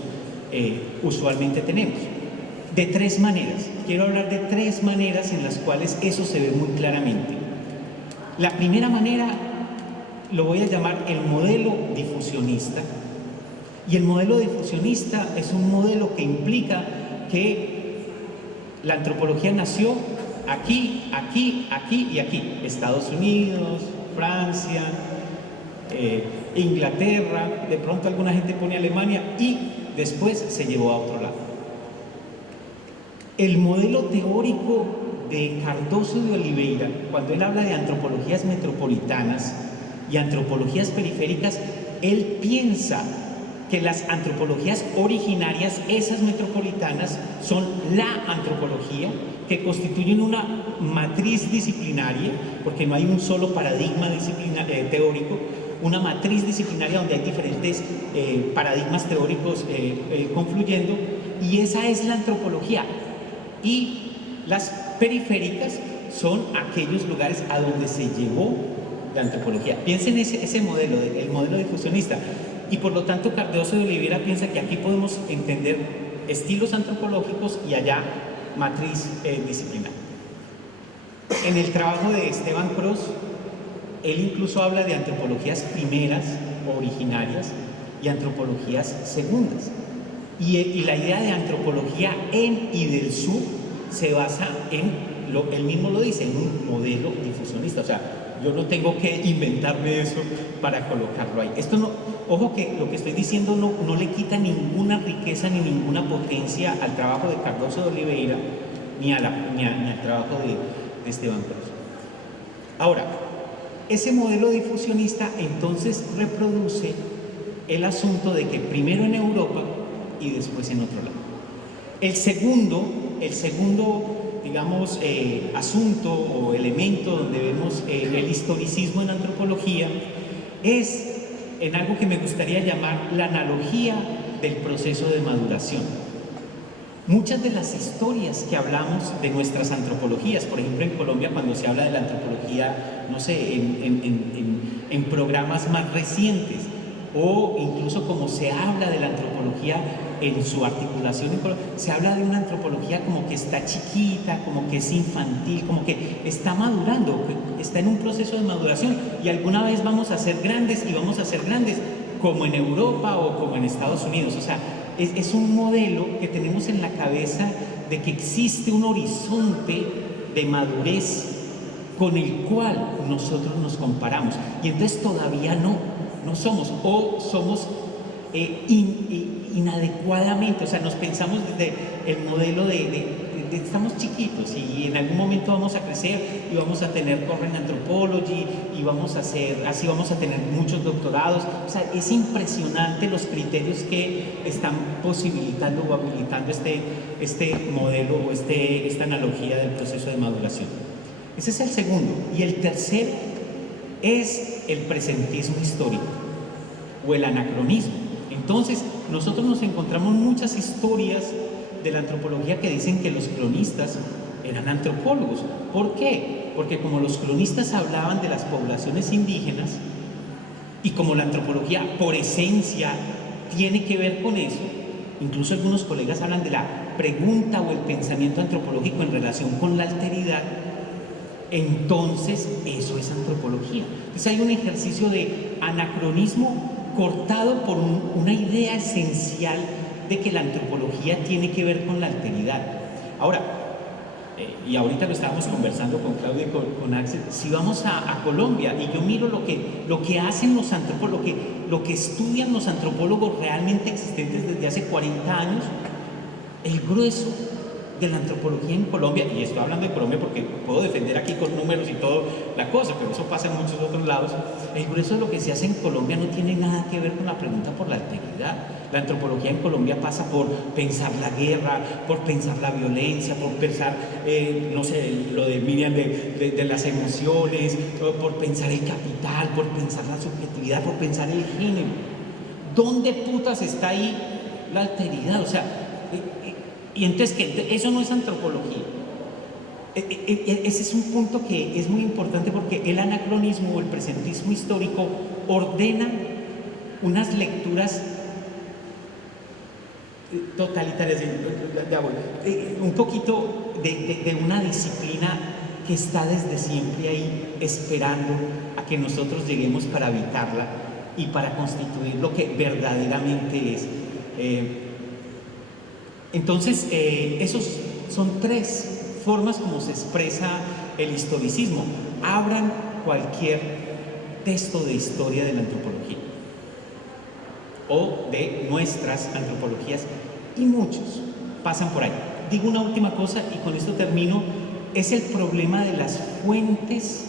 usualmente tenemos? De 3 maneras. Quiero hablar de 3 maneras en las cuales eso se ve muy claramente. La primera manera lo voy a llamar el modelo difusionista, y el modelo difusionista es un modelo que implica que la antropología nació aquí, aquí, aquí y aquí. Estados Unidos, Francia, Inglaterra, de pronto alguna gente pone Alemania, y después se llevó a otro lado. El modelo teórico de Cardoso de Oliveira, cuando él habla de antropologías metropolitanas y antropologías periféricas, él piensa que las antropologías originarias, esas metropolitanas, son la antropología, que constituyen una matriz disciplinaria, porque no hay un solo paradigma teórico, una matriz disciplinaria donde hay diferentes paradigmas teóricos confluyendo, y esa es la antropología. Y las periféricas son aquellos lugares a donde se llevó la antropología. Piensen ese modelo, el modelo difusionista. Y por lo tanto Cardoso de Oliveira piensa que aquí podemos entender estilos antropológicos y allá matriz disciplinaria. En el trabajo de Esteban Cross, él incluso habla de antropologías primeras, originarias, y antropologías segundas. Y la idea de antropología en y del sur se basa en, él mismo lo dice, en un modelo difusionista. O sea, yo no tengo que inventarme eso para colocarlo ahí. Esto no, ojo que lo que estoy diciendo no le quita ninguna riqueza ni ninguna potencia al trabajo de Cardoso de Oliveira ni al trabajo de Esteban Cross. Ahora, ese modelo difusionista entonces reproduce el asunto de que primero en Europa y después en otro lado. El segundo digamos, asunto o elemento donde vemos el historicismo en antropología es en algo que me gustaría llamar la analogía del proceso de maduración. Muchas de las historias que hablamos de nuestras antropologías, por ejemplo en Colombia cuando se habla de la antropología, no sé, en programas más recientes, o incluso como se habla de la antropología en su articulación, se habla de una antropología como que está chiquita, como que es infantil, como que está madurando, está en un proceso de maduración, y alguna vez vamos a ser grandes, y vamos a ser grandes como en Europa o como en Estados Unidos. O sea, es un modelo que tenemos en la cabeza de que existe un horizonte de madurez con el cual nosotros nos comparamos, y entonces todavía no somos, o somos inadecuadamente, o sea, nos pensamos desde el modelo de estamos chiquitos y en algún momento vamos a crecer y vamos a tener Current Anthropology y vamos a tener muchos doctorados. O sea, es impresionante los criterios que están posibilitando o habilitando este modelo o esta analogía del proceso de maduración. Ese es el segundo. Y el tercero es el presentismo histórico o el anacronismo. Entonces, nosotros nos encontramos muchas historias de la antropología que dicen que los cronistas eran antropólogos. ¿Por qué? Porque como los cronistas hablaban de las poblaciones indígenas y como la antropología por esencia tiene que ver con eso, incluso algunos colegas hablan de la pregunta o el pensamiento antropológico en relación con la alteridad, entonces eso es antropología. Entonces hay un ejercicio de anacronismo cortado por una idea esencial de que la antropología tiene que ver con la alteridad. Ahora, y ahorita lo estábamos conversando con Claudia y con Axel, si vamos a Colombia y yo miro lo que hacen los antropólogos, lo que estudian los antropólogos realmente existentes desde hace 40 años, el grueso de la antropología en Colombia, y estoy hablando de Colombia porque puedo defender aquí con números y todo la cosa, pero eso pasa en muchos otros lados, el grueso de lo que se hace en Colombia no tiene nada que ver con la pregunta por la alteridad. La antropología en Colombia pasa por pensar la guerra, por pensar la violencia, por pensar, no sé, lo de Miriam de las emociones, por pensar el capital, por pensar la subjetividad, por pensar el género. ¿Dónde putas está ahí la alteridad? O sea, y entonces, ¿qué? Eso no es antropología. Ese es un punto que es muy importante porque el anacronismo o el presentismo histórico ordena unas lecturas totalitarias, un poquito de una disciplina que está desde siempre ahí esperando a que nosotros lleguemos para habitarla y para constituir lo que verdaderamente es. Entonces, esos son tres formas como se expresa el historicismo. Abran cualquier texto de historia de la antropología o de nuestras antropologías, y muchos pasan por ahí. Digo una última cosa y con esto termino, es el problema de las fuentes,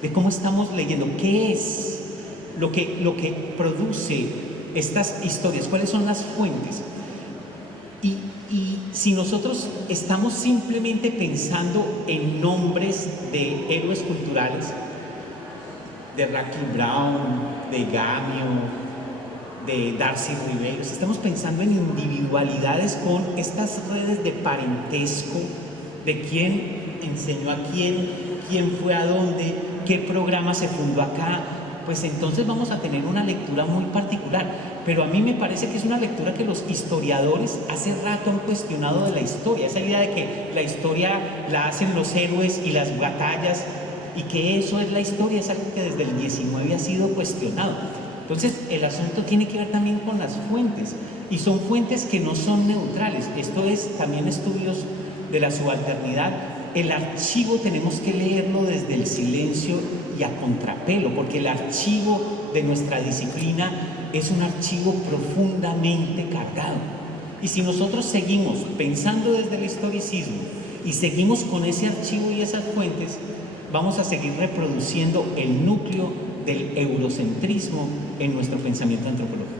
de cómo estamos leyendo, qué es lo que produce estas historias, cuáles son las fuentes. Y si nosotros estamos simplemente pensando en nombres de héroes culturales, de Raquel Brown, de Gamio, de Darcy Ribeiro. Estamos pensando en individualidades con estas redes de parentesco, de quién enseñó a quién fue a dónde, qué programa se fundó acá. Pues entonces vamos a tener una lectura muy particular. Pero a mí me parece que es una lectura que los historiadores hace rato han cuestionado de la historia. Esa idea de que la historia la hacen los héroes y las batallas, y que eso es la historia, es algo que desde el 19 ha sido cuestionado. Entonces el asunto tiene que ver también con las fuentes, y son fuentes que no son neutrales. Esto es también estudios de la subalternidad. El archivo tenemos que leerlo desde el silencio y a contrapelo, porque el archivo de nuestra disciplina es un archivo profundamente cargado. Y si nosotros seguimos pensando desde el historicismo y seguimos con ese archivo y esas fuentes, vamos a seguir reproduciendo el núcleo del eurocentrismo en nuestro pensamiento antropológico.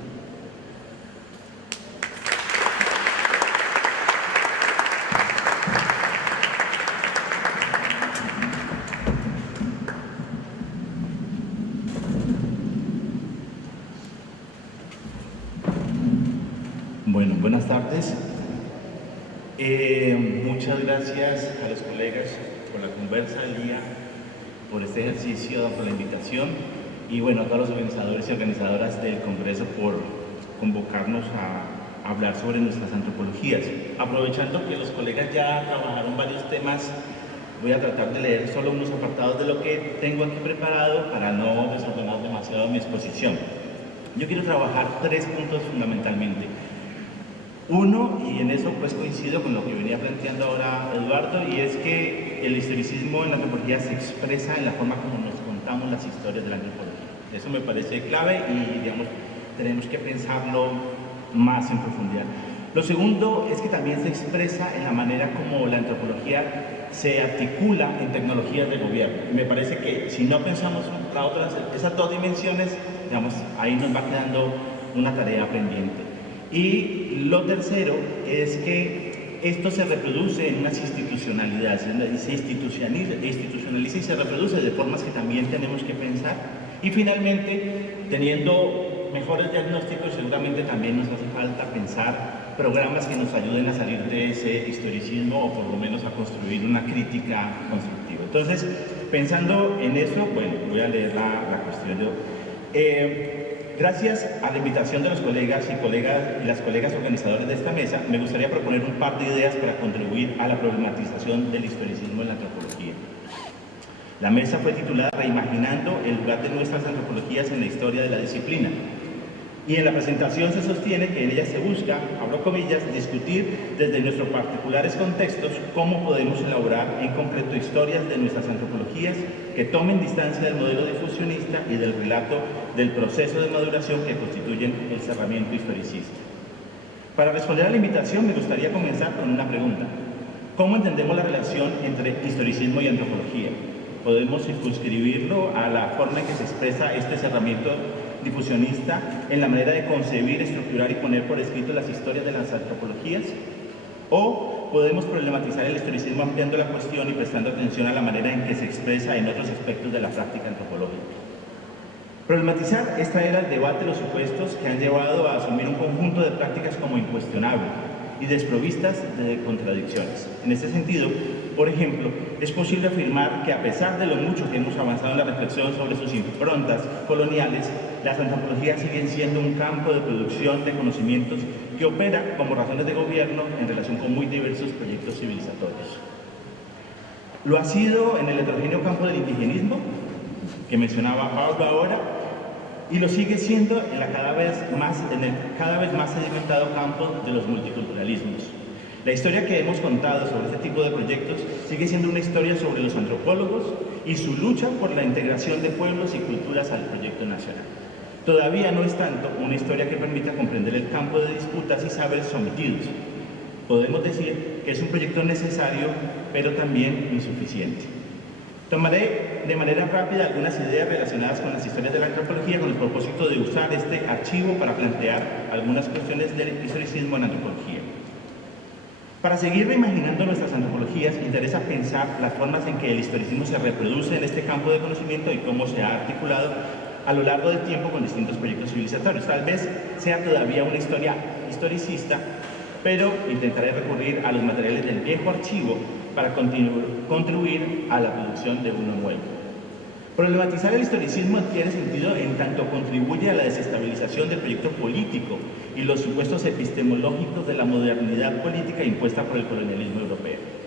Bueno, buenas tardes. Muchas gracias a los colegas por la conversa del día, por este ejercicio, por la invitación, y bueno, a todos los organizadores y organizadoras del Congreso por convocarnos a hablar sobre nuestras antropologías. Aprovechando que los colegas ya trabajaron varios temas, voy a tratar de leer solo unos apartados de lo que tengo aquí preparado para no desordenar demasiado mi exposición. Yo quiero trabajar 3 puntos fundamentalmente. Uno, y en eso pues coincido con lo que venía planteando ahora Eduardo, y es que el historicismo en la antropología se expresa en la forma como nos contamos las historias de la antropología. Eso me parece clave y, digamos, tenemos que pensarlo más en profundidad. Lo segundo es que también se expresa en la manera como la antropología se articula en tecnologías de gobierno. Y me parece que si no pensamos esas 2 dimensiones, digamos, ahí nos va quedando una tarea pendiente. Y lo tercero es que esto se reproduce en unas institucionalidades, se institucionaliza y se reproduce de formas que también tenemos que pensar. Y finalmente, teniendo mejores diagnósticos, seguramente también nos hace falta pensar programas que nos ayuden a salir de ese historicismo, o por lo menos a construir una crítica constructiva. Entonces, pensando en eso, bueno, voy a leer la cuestión. Gracias a la invitación de los colegas y las colegas organizadores de esta mesa, me gustaría proponer un par de ideas para contribuir a la problematización del historicismo en la antropología. La mesa fue titulada Reimaginando el lugar de nuestras antropologías en la historia de la disciplina. Y en la presentación se sostiene que en ella se busca, abro comillas, discutir desde nuestros particulares contextos cómo podemos elaborar en concreto historias de nuestras antropologías que tomen distancia del modelo difusionista y del relato del proceso de maduración que constituyen el cerramiento historicista. Para responder a la invitación me gustaría comenzar con una pregunta. ¿Cómo entendemos la relación entre historicismo y antropología? ¿Podemos circunscribirlo a la forma en que se expresa este cerramiento difusionista en la manera de concebir, estructurar y poner por escrito las historias de las antropologías? ¿O podemos problematizar el historicismo ampliando la cuestión y prestando atención a la manera en que se expresa en otros aspectos de la práctica antropológica? Problematizar es traer al debate los supuestos que han llevado a asumir un conjunto de prácticas como incuestionable y desprovistas de contradicciones. En este sentido, por ejemplo, es posible afirmar que a pesar de lo mucho que hemos avanzado en la reflexión sobre sus improntas coloniales, las antropologías siguen siendo un campo de producción de conocimientos que opera como razones de gobierno en relación con muy diversos proyectos civilizatorios. Lo ha sido en el heterogéneo campo del indigenismo, que mencionaba Pablo ahora, y lo sigue siendo en el cada vez más sedimentado campo de los multiculturalismos. La historia que hemos contado sobre este tipo de proyectos sigue siendo una historia sobre los antropólogos y su lucha por la integración de pueblos y culturas al proyecto nacional. Todavía no es tanto una historia que permita comprender el campo de disputas y saberes sometidos. Podemos decir que es un proyecto necesario, pero también insuficiente. Tomaré de manera rápida algunas ideas relacionadas con las historias de la antropología con el propósito de usar este archivo para plantear algunas cuestiones del historicismo en antropología. Para seguir reimaginando nuestras antropologías, interesa pensar las formas en que el historicismo se reproduce en este campo de conocimiento y cómo se ha articulado a lo largo del tiempo con distintos proyectos civilizatorios. Tal vez sea todavía una historia historicista, pero intentaré recurrir a los materiales del viejo archivo para contribuir a la producción de uno nuevo. Problematizar el historicismo adquiere sentido en tanto contribuye a la desestabilización del proyecto político y los supuestos epistemológicos de la modernidad política impuesta por el colonialismo europeo.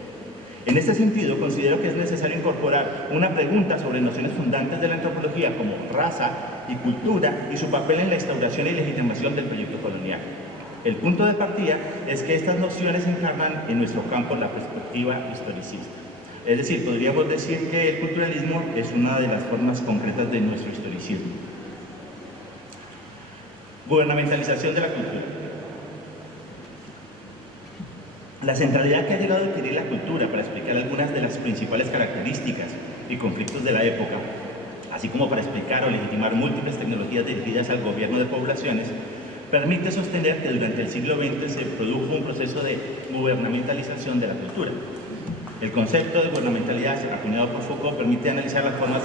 En este sentido, considero que es necesario incorporar una pregunta sobre nociones fundantes de la antropología como raza y cultura y su papel en la instauración y legitimación del proyecto colonial. El punto de partida es que estas nociones encarnan en nuestro campo la perspectiva historicista. Es decir, podríamos decir que el culturalismo es una de las formas concretas de nuestro historicismo. Gubernamentalización de la cultura. La centralidad que ha llegado a adquirir la cultura para explicar algunas de las principales características y conflictos de la época, así como para explicar o legitimar múltiples tecnologías dirigidas al gobierno de poblaciones, permite sostener que durante el siglo XX se produjo un proceso de gubernamentalización de la cultura. El concepto de gubernamentalidad, acuñado por Foucault, permite analizar las formas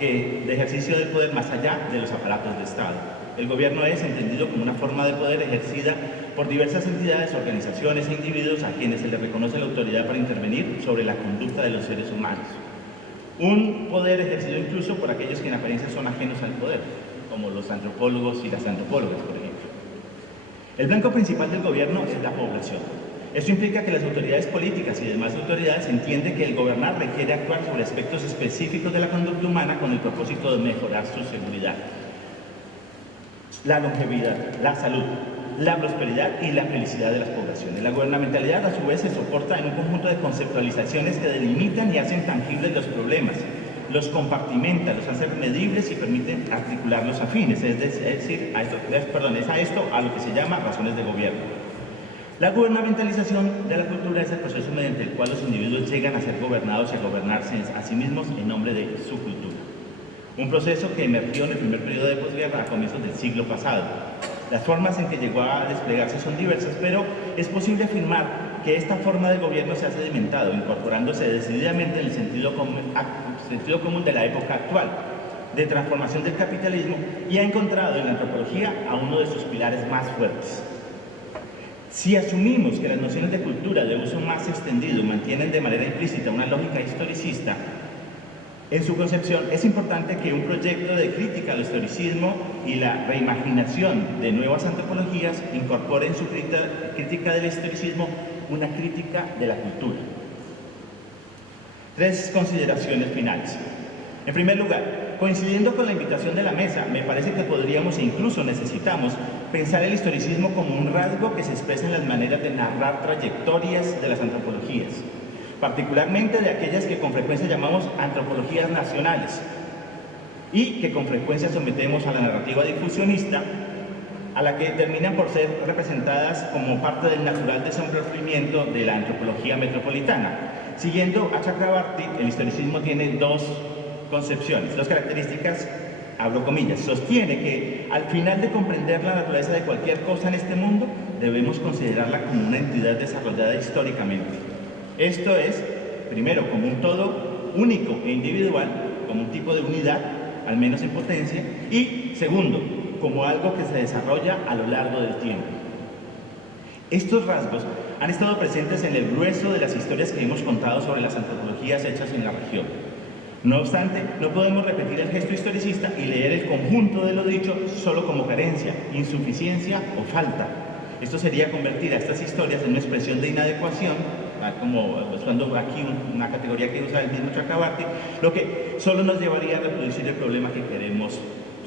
de ejercicio del poder más allá de los aparatos de Estado. El gobierno es entendido como una forma de poder ejercida por diversas entidades, organizaciones e individuos a quienes se les reconoce la autoridad para intervenir sobre la conducta de los seres humanos. Un poder ejercido incluso por aquellos que en apariencia son ajenos al poder, como los antropólogos y las antropólogas, por ejemplo. El blanco principal del gobierno es la población. Esto implica que las autoridades políticas y demás autoridades entienden que el gobernar requiere actuar sobre aspectos específicos de la conducta humana con el propósito de mejorar su seguridad, la longevidad, la salud, la prosperidad y la felicidad de las poblaciones. La gubernamentalidad, a su vez, se soporta en un conjunto de conceptualizaciones que delimitan y hacen tangibles los problemas, los compartimenta, los hace medibles y permiten articularlos afines, es decir, es a esto a lo que se llama razones de gobierno. La gubernamentalización de la cultura es el proceso mediante el cual los individuos llegan a ser gobernados y a gobernarse a sí mismos en nombre de su cultura. Un proceso que emergió en el primer periodo de posguerra a comienzos del siglo pasado. Las formas en que llegó a desplegarse son diversas, pero es posible afirmar que esta forma de gobierno se ha sedimentado, incorporándose decididamente en el sentido común de la época actual, de transformación del capitalismo, y ha encontrado en la antropología a uno de sus pilares más fuertes. Si asumimos que las nociones de cultura de uso más extendido mantienen de manera implícita una lógica historicista, en su concepción es importante que un proyecto de crítica al historicismo y la reimaginación de nuevas antropologías incorpore en su crítica del historicismo una crítica de la cultura. Tres consideraciones finales. En primer lugar, coincidiendo con la invitación de la mesa, me parece que podríamos e incluso necesitamos pensar el historicismo como un rasgo que se expresa en las maneras de narrar trayectorias de las antropologías, particularmente de aquellas que con frecuencia llamamos antropologías nacionales y que con frecuencia sometemos a la narrativa difusionista, a la que terminan por ser representadas como parte del natural desenvolvimiento de la antropología metropolitana. Siguiendo a Chakrabarty, el historicismo tiene dos concepciones, dos características, abro comillas. Sostiene que al final de comprender la naturaleza de cualquier cosa en este mundo, debemos considerarla como una entidad desarrollada históricamente. Esto es, primero, como un todo único e individual, como un tipo de unidad, al menos en potencia, y segundo, como algo que se desarrolla a lo largo del tiempo. Estos rasgos han estado presentes en el grueso de las historias que hemos contado sobre las antropologías hechas en la región. No obstante, no podemos repetir el gesto historicista y leer el conjunto de lo dicho solo como carencia, insuficiencia o falta. Esto sería convertir a estas historias en una expresión de inadecuación, como usando aquí una categoría que usa el mismo Chakrabarty, lo que solo nos llevaría a reproducir el problema que queremos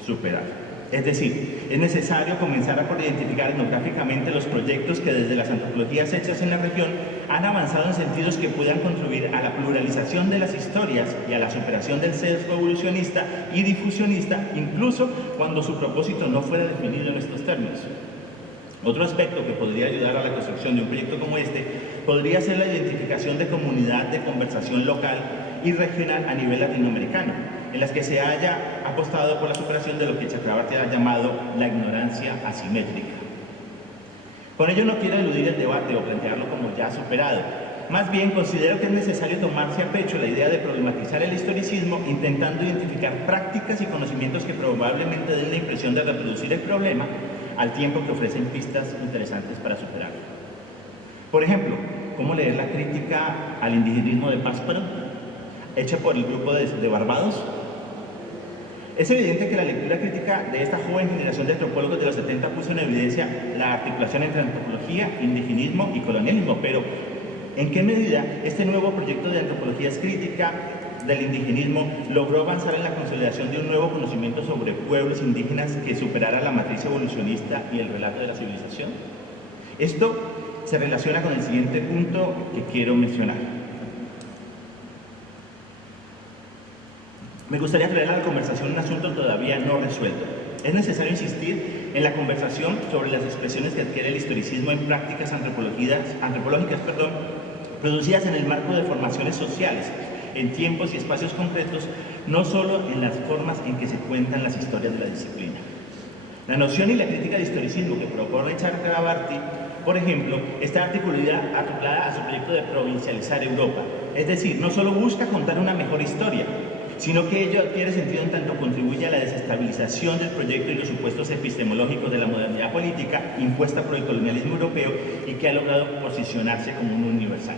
superar. Es decir, es necesario comenzar por identificar etnográficamente los proyectos que desde las antropologías hechas en la región han avanzado en sentidos que puedan contribuir a la pluralización de las historias y a la superación del sesgo evolucionista y difusionista, incluso cuando su propósito no fuera definido en estos términos. Otro aspecto que podría ayudar a la construcción de un proyecto como este podría ser la identificación de comunidad de conversación local y regional a nivel latinoamericano, en las que se haya apostado por la superación de lo que Chakrabarty ha llamado la ignorancia asimétrica. Con ello no quiero eludir el debate o plantearlo como ya superado. Más bien, considero que es necesario tomarse a pecho la idea de problematizar el historicismo, intentando identificar prácticas y conocimientos que probablemente den la impresión de reproducir el problema, al tiempo que ofrecen pistas interesantes para superarlo. Por ejemplo, ¿cómo leer la crítica al indigenismo de Pásparo, hecha por el grupo de Barbados? Es evidente que la lectura crítica de esta joven generación de antropólogos de los 70 puso en evidencia la articulación entre antropología, indigenismo y colonialismo, pero ¿en qué medida este nuevo proyecto de antropología crítica del indigenismo logró avanzar en la consolidación de un nuevo conocimiento sobre pueblos indígenas que superara la matriz evolucionista y el relato de la civilización? Esto se relaciona con el siguiente punto que quiero mencionar. Me gustaría traer a la conversación un asunto todavía no resuelto. Es necesario insistir en la conversación sobre las expresiones que adquiere el historicismo en prácticas antropológicas, producidas en el marco de formaciones sociales, en tiempos y espacios concretos, no solo en las formas en que se cuentan las historias de la disciplina. La noción y la crítica de historicismo que propone Chakrabarty, por ejemplo, está articulada a su proyecto de provincializar Europa. Es decir, no solo busca contar una mejor historia, sino que ello adquiere sentido en tanto contribuye a la desestabilización del proyecto y los supuestos epistemológicos de la modernidad política impuesta por el colonialismo europeo y que ha logrado posicionarse como un universal.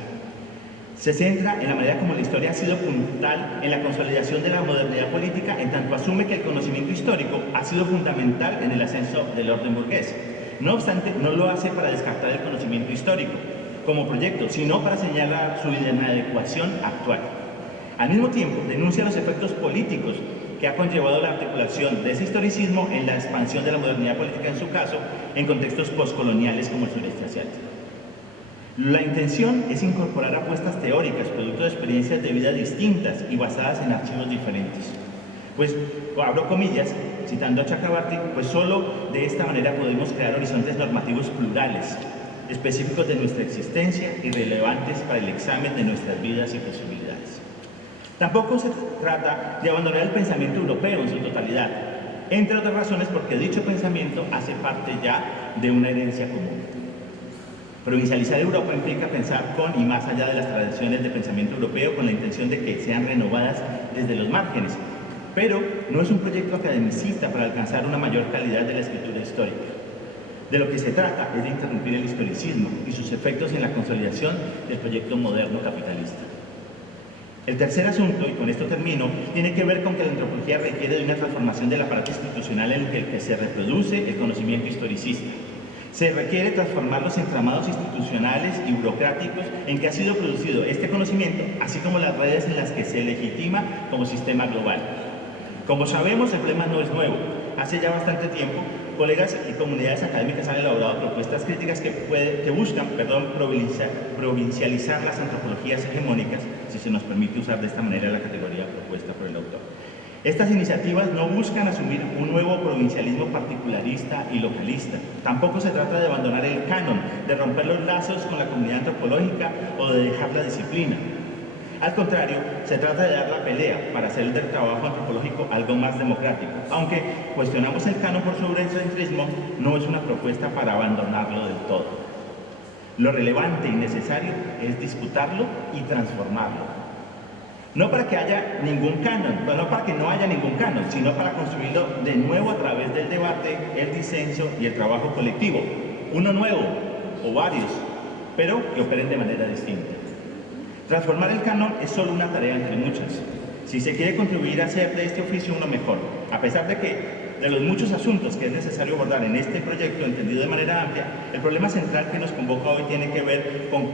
Se centra en la manera como la historia ha sido puntal en la consolidación de la modernidad política, en tanto asume que el conocimiento histórico ha sido fundamental en el ascenso del orden burgués. No obstante, no lo hace para descartar el conocimiento histórico como proyecto, sino para señalar su inadecuación actual. Al mismo tiempo, denuncia los efectos políticos que ha conllevado la articulación de ese historicismo en la expansión de la modernidad política, en su caso, en contextos postcoloniales como el sureste asiático. La intención es incorporar apuestas teóricas, producto de experiencias de vida distintas y basadas en archivos diferentes. Pues, abro comillas, citando a Chakrabarty, pues solo de esta manera podemos crear horizontes normativos plurales, específicos de nuestra existencia y relevantes para el examen de nuestras vidas y posibilidades. Tampoco se trata de abandonar el pensamiento europeo en su totalidad, entre otras razones porque dicho pensamiento hace parte ya de una herencia común. Provincializar Europa implica pensar con y más allá de las tradiciones de pensamiento europeo con la intención de que sean renovadas desde los márgenes, pero no es un proyecto academicista para alcanzar una mayor calidad de la escritura histórica. De lo que se trata es de interrumpir el historicismo y sus efectos en la consolidación del proyecto moderno capitalista. El tercer asunto, y con esto termino, tiene que ver con que la antropología requiere de una transformación del aparato institucional en el que se reproduce el conocimiento historicista. Se requiere transformar los entramados institucionales y burocráticos en que ha sido producido este conocimiento, así como las redes en las que se legitima como sistema global. Como sabemos, el problema no es nuevo. Hace ya bastante tiempo, colegas y comunidades académicas han elaborado propuestas críticas que buscan provincializar las antropologías hegemónicas, si se nos permite usar de esta manera la categoría propuesta por el autor. Estas iniciativas no buscan asumir un nuevo provincialismo particularista y localista. Tampoco se trata de abandonar el canon, de romper los lazos con la comunidad antropológica o de dejar la disciplina. Al contrario, se trata de dar la pelea para hacer del trabajo antropológico algo más democrático. Aunque cuestionamos el canon por su eurocentrismo, no es una propuesta para abandonarlo del todo. Lo relevante y necesario es disputarlo y transformarlo. No para que haya ningún canon, no para que no haya ningún canon, sino para construirlo de nuevo a través del debate, el disenso y el trabajo colectivo. Uno nuevo, o varios, pero que operen de manera distinta. Transformar el canon es solo una tarea entre muchas. Si se quiere contribuir a hacer de este oficio uno mejor, a pesar de los muchos asuntos que es necesario abordar en este proyecto entendido de manera amplia, el problema central que nos convoca hoy tiene que ver con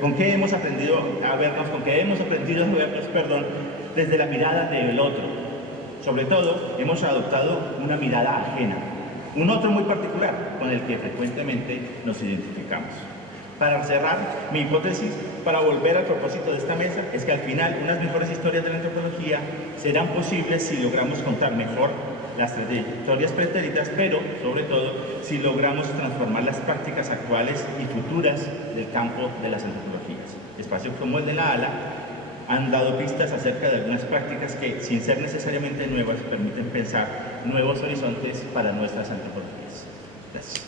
con qué hemos aprendido a vernos, desde la mirada del otro. Sobre todo, hemos adoptado una mirada ajena, un otro muy particular con el que frecuentemente nos identificamos. Para cerrar, mi hipótesis, para volver al propósito de esta mesa, es que al final unas mejores historias de la antropología serán posibles si logramos contar mejor las trayectorias pretéritas, pero sobre todo si logramos transformar las prácticas actuales y futuras del campo de las antropologías. Espacios como el de la ALA han dado pistas acerca de algunas prácticas que, sin ser necesariamente nuevas, permiten pensar nuevos horizontes para nuestras antropologías. Gracias.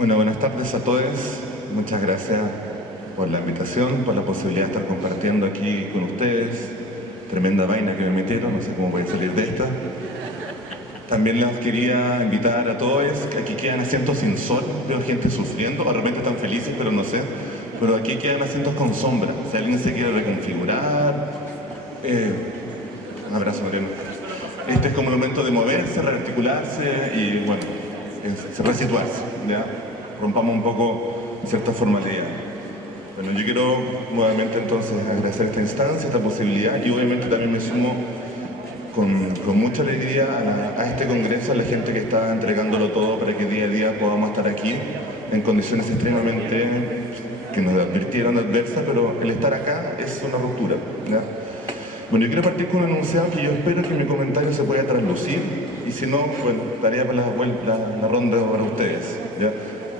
Bueno, buenas tardes a todos. Muchas gracias por la invitación, por la posibilidad de estar compartiendo aquí con ustedes. Tremenda vaina que me metieron, no sé cómo voy a salir de esta. También les quería invitar a todos que aquí quedan asientos sin sol. Veo gente sufriendo, de repente están felices, pero no sé. Pero aquí quedan asientos con sombra. Si alguien se quiere reconfigurar, un abrazo, Mariano. Este es como el momento de moverse, rearticularse y, bueno, resituarse, ¿ya? Rompamos un poco cierta formalidad. Bueno, yo quiero nuevamente entonces agradecer esta instancia, esta posibilidad, y obviamente también me sumo con mucha alegría a este congreso, a la gente que está entregándolo todo para que día a día podamos estar aquí en condiciones extremadamente que nos advirtieron adversas, pero el estar acá es una ruptura, ¿ya? Bueno, yo quiero partir con un enunciado que yo espero que mi comentario se pueda traslucir, y si no, bueno, daría para la ronda para ustedes, ¿ya?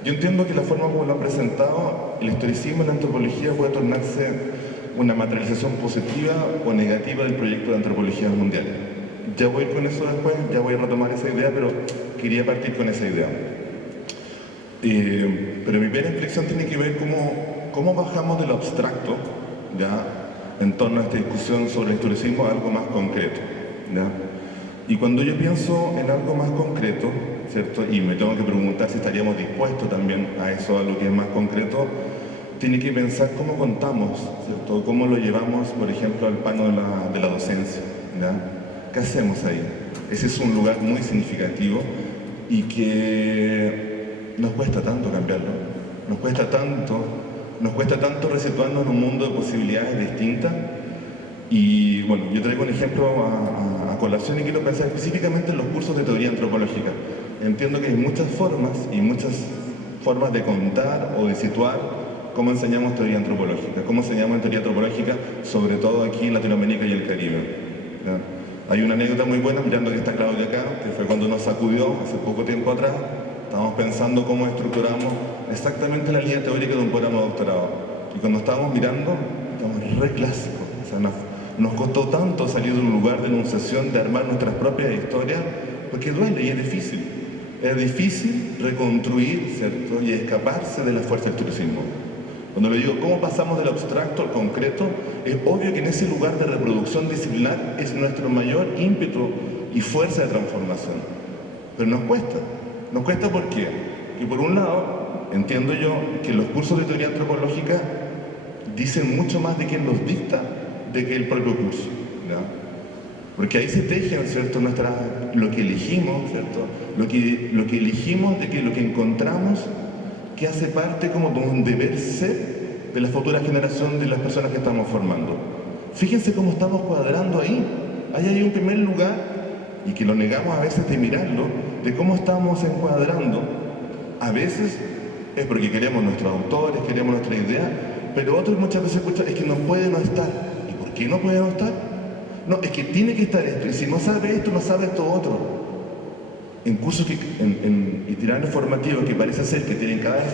Yo entiendo que la forma como lo han presentado, el historicismo y la antropología puede tornarse una materialización positiva o negativa del proyecto de antropología mundial. Ya voy con eso después, ya voy a retomar esa idea, pero quería partir con esa idea. Pero mi primera reflexión tiene que ver cómo bajamos de lo abstracto, ¿ya?, en torno a esta discusión sobre el historicismo a algo más concreto, ¿ya? Y cuando yo pienso en algo más concreto, ¿cierto?, y me tengo que preguntar si estaríamos dispuestos también a eso, a lo que es más concreto, tiene que pensar cómo contamos, ¿cierto?, cómo lo llevamos, por ejemplo, al plano de la docencia, ¿ya? ¿Qué hacemos ahí? Ese es un lugar muy significativo y que nos cuesta tanto cambiarlo, nos cuesta tanto resituarnos en un mundo de posibilidades distintas. Y bueno, yo traigo un ejemplo a colación y quiero pensar específicamente en los cursos de teoría antropológica. Entiendo que hay muchas formas de contar o de situar cómo enseñamos teoría antropológica, cómo enseñamos en teoría antropológica, sobre todo aquí en Latinoamérica y el Caribe, ¿ya? Hay una anécdota muy buena, mirando que está Claudia acá, que fue cuando nos sacudió hace poco tiempo atrás. Estábamos pensando cómo estructuramos exactamente la línea teórica de un programa de doctorado. Y cuando estábamos mirando, estábamos re clásicos. O sea, nos costó tanto salir de un lugar de enunciación, de armar nuestras propias historias, porque duele y es difícil. Es difícil reconstruir, ¿cierto?, y escaparse de la fuerza del historicismo. Cuando le digo cómo pasamos del abstracto al concreto, es obvio que en ese lugar de reproducción disciplinar es nuestro mayor ímpetu y fuerza de transformación. Pero nos cuesta. Nos cuesta ¿por qué? Y por un lado, entiendo yo que los cursos de teoría antropológica dicen mucho más de quien los dicta de que el propio curso, ¿ya? Porque ahí se tejen, ¿cierto?, lo que elegimos, ¿cierto?, lo que elegimos de que lo que encontramos que hace parte como de un deber ser de la futura generación de las personas que estamos formando. Fíjense cómo estamos cuadrando ahí. Ahí hay un primer lugar, y que lo negamos a veces de mirarlo, de cómo estamos encuadrando. A veces es porque queremos nuestros autores, queremos nuestra idea, pero otros muchas veces escuchan, es que no puede no estar. ¿Y por qué no puede no estar? No, es que tiene que estar esto, y si no sabe esto, no sabe esto otro. En cursos en itinerarios formativos que parece ser que tienen cada vez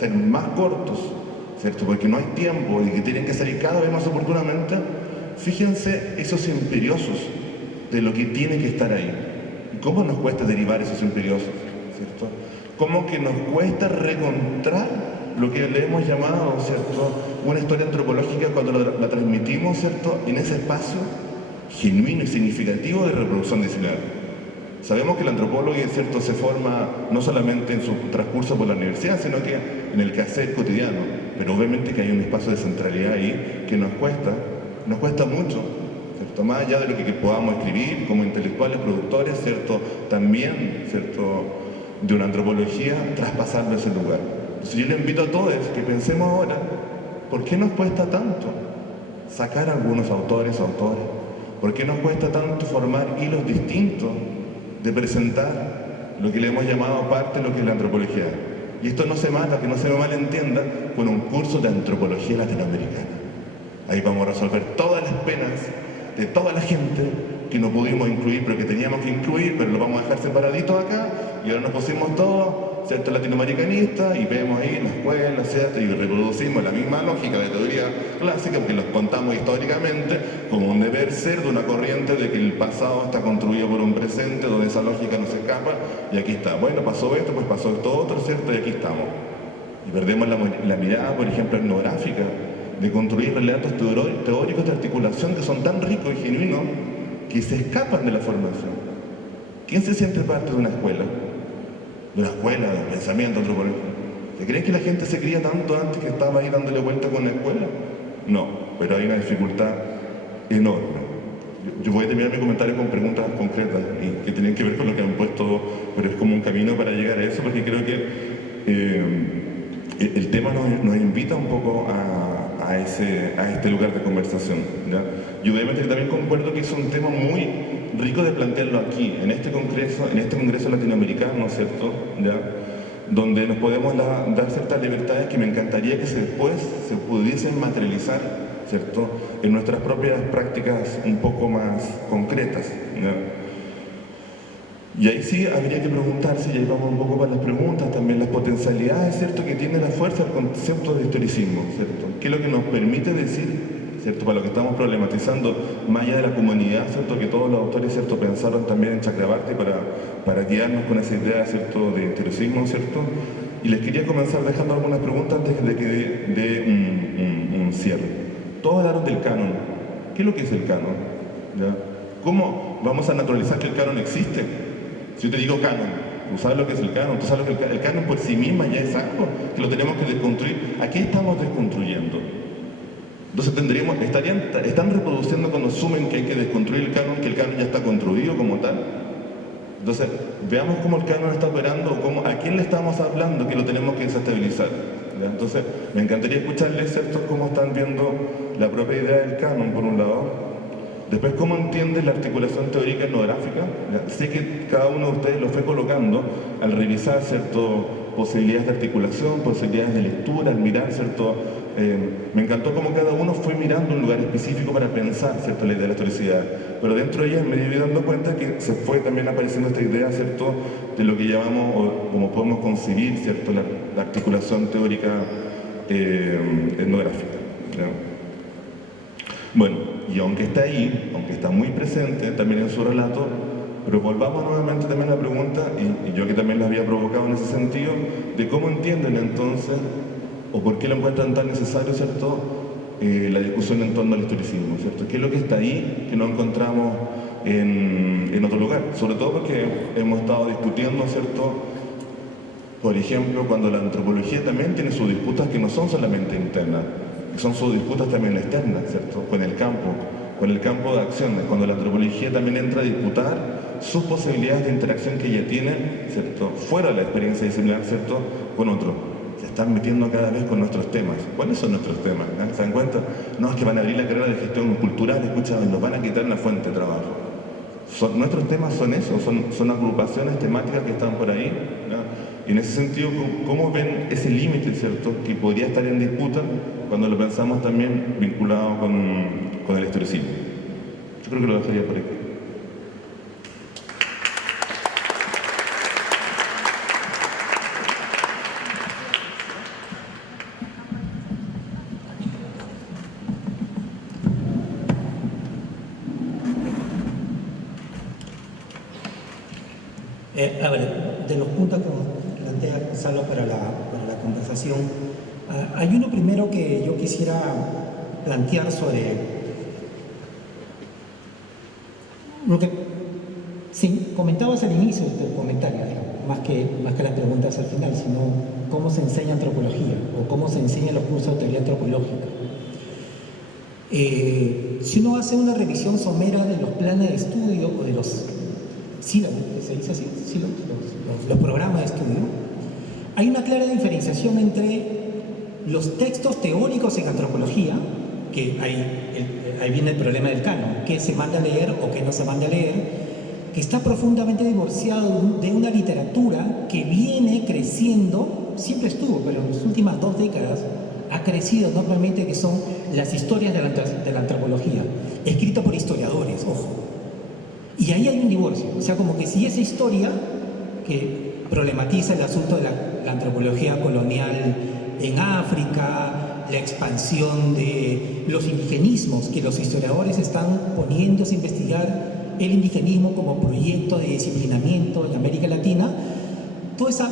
ser más cortos, ¿cierto?, porque no hay tiempo y que tienen que salir cada vez más oportunamente, fíjense esos imperiosos de lo que tiene que estar ahí. ¿Y cómo nos cuesta derivar esos imperiosos, ¿cierto? ¿Cómo que nos cuesta recontrar lo que le hemos llamado, ¿cierto?, una historia antropológica cuando la transmitimos, ¿cierto?, en ese espacio genuino y significativo de reproducción disciplinar? Sabemos que el antropólogo, ¿cierto?, se forma no solamente en su transcurso por la universidad, sino que en el quehacer cotidiano. Pero obviamente que hay un espacio de centralidad ahí que nos cuesta mucho, ¿cierto?, más allá de lo que podamos escribir como intelectuales, productores, ¿cierto?, también, ¿cierto?, de una antropología, traspasarlo ese lugar. Entonces yo le invito a todos que pensemos ahora, ¿por qué nos cuesta tanto sacar algunos autores? ¿Por qué nos cuesta tanto formar hilos distintos de presentar lo que le hemos llamado parte de lo que es la antropología? Y esto no se mata, que no se me malentienda, con un curso de antropología latinoamericana. Ahí vamos a resolver todas las penas de toda la gente que no pudimos incluir, pero que teníamos que incluir, pero lo vamos a dejar separadito acá, y ahora nos pusimos todos, ¿cierto?, latinoamericanista, y vemos ahí la escuela, ¿cierto?, y reproducimos la misma lógica de teoría clásica, porque los contamos históricamente como un deber ser de una corriente de que el pasado está construido por un presente donde esa lógica no se escapa, y aquí está. Bueno, pasó esto, pues pasó esto otro, ¿cierto?, y aquí estamos. Y perdemos la mirada, por ejemplo, etnográfica, de construir relatos teóricos de articulación que son tan ricos y genuinos que se escapan de la formación. ¿Quién se siente parte de una escuela? De una escuela de pensamiento antropológico. ¿Se creen que la gente se cría tanto antes que estaba ahí dándole vuelta con la escuela? No, pero hay una dificultad enorme. Yo voy a terminar mi comentario con preguntas concretas y que tienen que ver con lo que han puesto, pero es como un camino para llegar a eso, porque creo que el tema nos invita un poco a este lugar de conversación, ¿ya? Y obviamente también concuerdo que es un tema muy rico de plantearlo aquí, en este congreso latinoamericano, ¿cierto?, ¿ya?, donde nos podemos dar ciertas libertades que me encantaría que después se pudiesen materializar, ¿cierto?, en nuestras propias prácticas un poco más concretas, ¿ya? Y ahí sí habría que preguntarse, y ahí vamos un poco para las preguntas también, las potencialidades, ¿cierto?, que tiene la fuerza del concepto de historicismo, ¿cierto?, qué es lo que nos permite decir, ¿cierto?, para lo que estamos problematizando, más allá de la comunidad, ¿cierto?, que todos los autores, ¿cierto?, pensaron también en Chakrabarty para guiarnos con esa idea, ¿cierto?, de historicismo, ¿cierto? Y les quería comenzar dejando algunas preguntas antes de que dé un cierre. Todos hablaron del canon. ¿Qué es lo que es el canon? ¿Ya? ¿Cómo vamos a naturalizar que el canon existe? Si yo te digo canon, ¿tú sabes lo que es el canon? ¿Tú sabes lo que el canon por sí misma ya es algo que lo tenemos que desconstruir? ¿A qué estamos desconstruyendo? Entonces están reproduciendo cuando asumen que hay que desconstruir el canon, que el canon ya está construido como tal. Entonces, veamos cómo el canon está operando, a quién le estamos hablando que lo tenemos que desestabilizar. ¿Ya? Entonces, me encantaría escucharles, ¿cierto?, cómo están viendo la propia idea del canon, por un lado. Después, cómo entienden la articulación teórica etnográfica. ¿Ya? Sé que cada uno de ustedes lo fue colocando al revisar, ¿cierto?, posibilidades de articulación, posibilidades de lectura, al mirar, ¿cierto? Me encantó cómo cada uno fue mirando un lugar específico para pensar, ¿cierto?, la idea de la historicidad. Pero dentro de ellas me iba dando cuenta que se fue también apareciendo esta idea, ¿cierto?, de lo que llamamos, o como podemos concebir, ¿cierto?, la articulación teórica etnográfica. ¿Ya? Bueno, y aunque está ahí, aunque está muy presente también en su relato, pero volvamos nuevamente también a la pregunta, y yo que también la había provocado en ese sentido, de cómo entienden entonces, o por qué lo encuentran tan necesario, ¿cierto?, la discusión en torno al historicismo, ¿cierto? ¿Qué es lo que está ahí que no encontramos en otro lugar? Sobre todo porque hemos estado discutiendo, ¿cierto?, por ejemplo, cuando la antropología también tiene sus disputas que no son solamente internas, que son sus disputas también externas, ¿cierto?, con el campo de acciones, cuando la antropología también entra a disputar sus posibilidades de interacción que ella tiene, ¿cierto?, fuera de la experiencia disciplinar, ¿cierto?, con otros. Se están metiendo cada vez con nuestros temas. ¿Cuáles son nuestros temas? ¿No? ¿Se dan cuenta? No, es que van a abrir la carrera de gestión cultural, escuchen, nos van a quitar una fuente de trabajo. Nuestros temas son eso, son agrupaciones temáticas que están por ahí, ¿no? Y en ese sentido, ¿cómo ven ese límite, ¿cierto?, que podría estar en disputa cuando lo pensamos también vinculado con el historicismo? Yo creo que lo dejaría por ahí. A ver, de los puntos que plantea Gonzalo para la conversación, hay uno primero que yo quisiera plantear sobre lo que sí, comentabas al inicio de tu comentario, más que las preguntas al final, sino cómo se enseña antropología o cómo se enseña los cursos de teoría antropológica. Si uno hace una revisión somera de los planes de estudio o de los sílabos, se dice así, los programas de estudio, hay una clara diferenciación entre los textos teóricos en antropología, que ahí viene el problema del canon, qué se manda a leer o qué no se manda a leer, que está profundamente divorciado de una literatura que viene creciendo, siempre estuvo, pero en las últimas 2 décadas ha crecido enormemente, que son las historias de la antropología, escritas por historiadores, ojo. Y ahí hay un divorcio, o sea, como que si esa historia, que problematiza el asunto de la antropología colonial en África, la expansión de los indigenismos, que los historiadores están poniéndose a investigar el indigenismo como proyecto de disciplinamiento en América Latina. Toda esa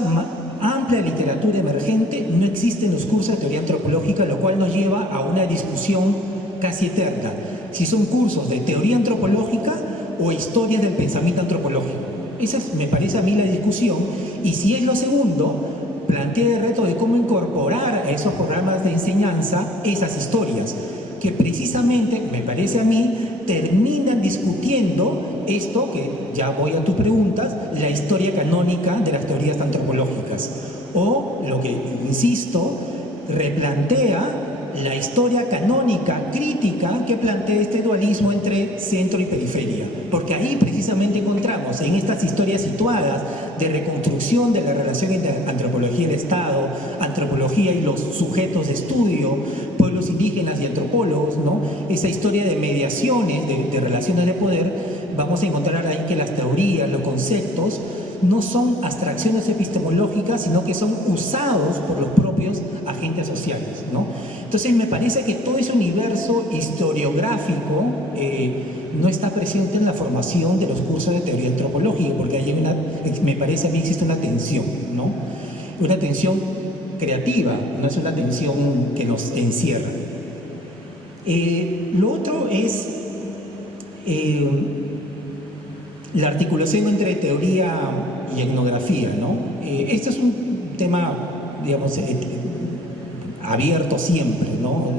amplia literatura emergente no existe en los cursos de teoría antropológica, lo cual nos lleva a una discusión casi eterna, si son cursos de teoría antropológica o historias del pensamiento antropológico. Esa me parece a mí la discusión, y si es lo segundo, plantea el reto de cómo incorporar a esos programas de enseñanza esas historias, que precisamente, me parece a mí, terminan discutiendo esto, que ya voy a tus preguntas, la historia canónica de las teorías antropológicas, o lo que, insisto, replantea la historia canónica crítica que plantea este dualismo entre centro y periferia, porque ahí precisamente encontramos en estas historias situadas de reconstrucción de la relación entre antropología y el Estado, antropología y los sujetos de estudio, pueblos indígenas y antropólogos, ¿no? Esa historia de mediaciones, de relaciones de poder, vamos a encontrar ahí que las teorías, los conceptos, no son abstracciones epistemológicas, sino que son usados por los propios agentes sociales, ¿no? Entonces me parece que todo ese universo historiográfico no está presente en la formación de los cursos de teoría antropológica, porque hay me parece a mí existe una tensión, ¿no? Una tensión creativa, no es una tensión que nos encierra. Lo otro es la articulación entre teoría y etnografía, ¿no? Este es un tema, digamos, abierto siempre, ¿no?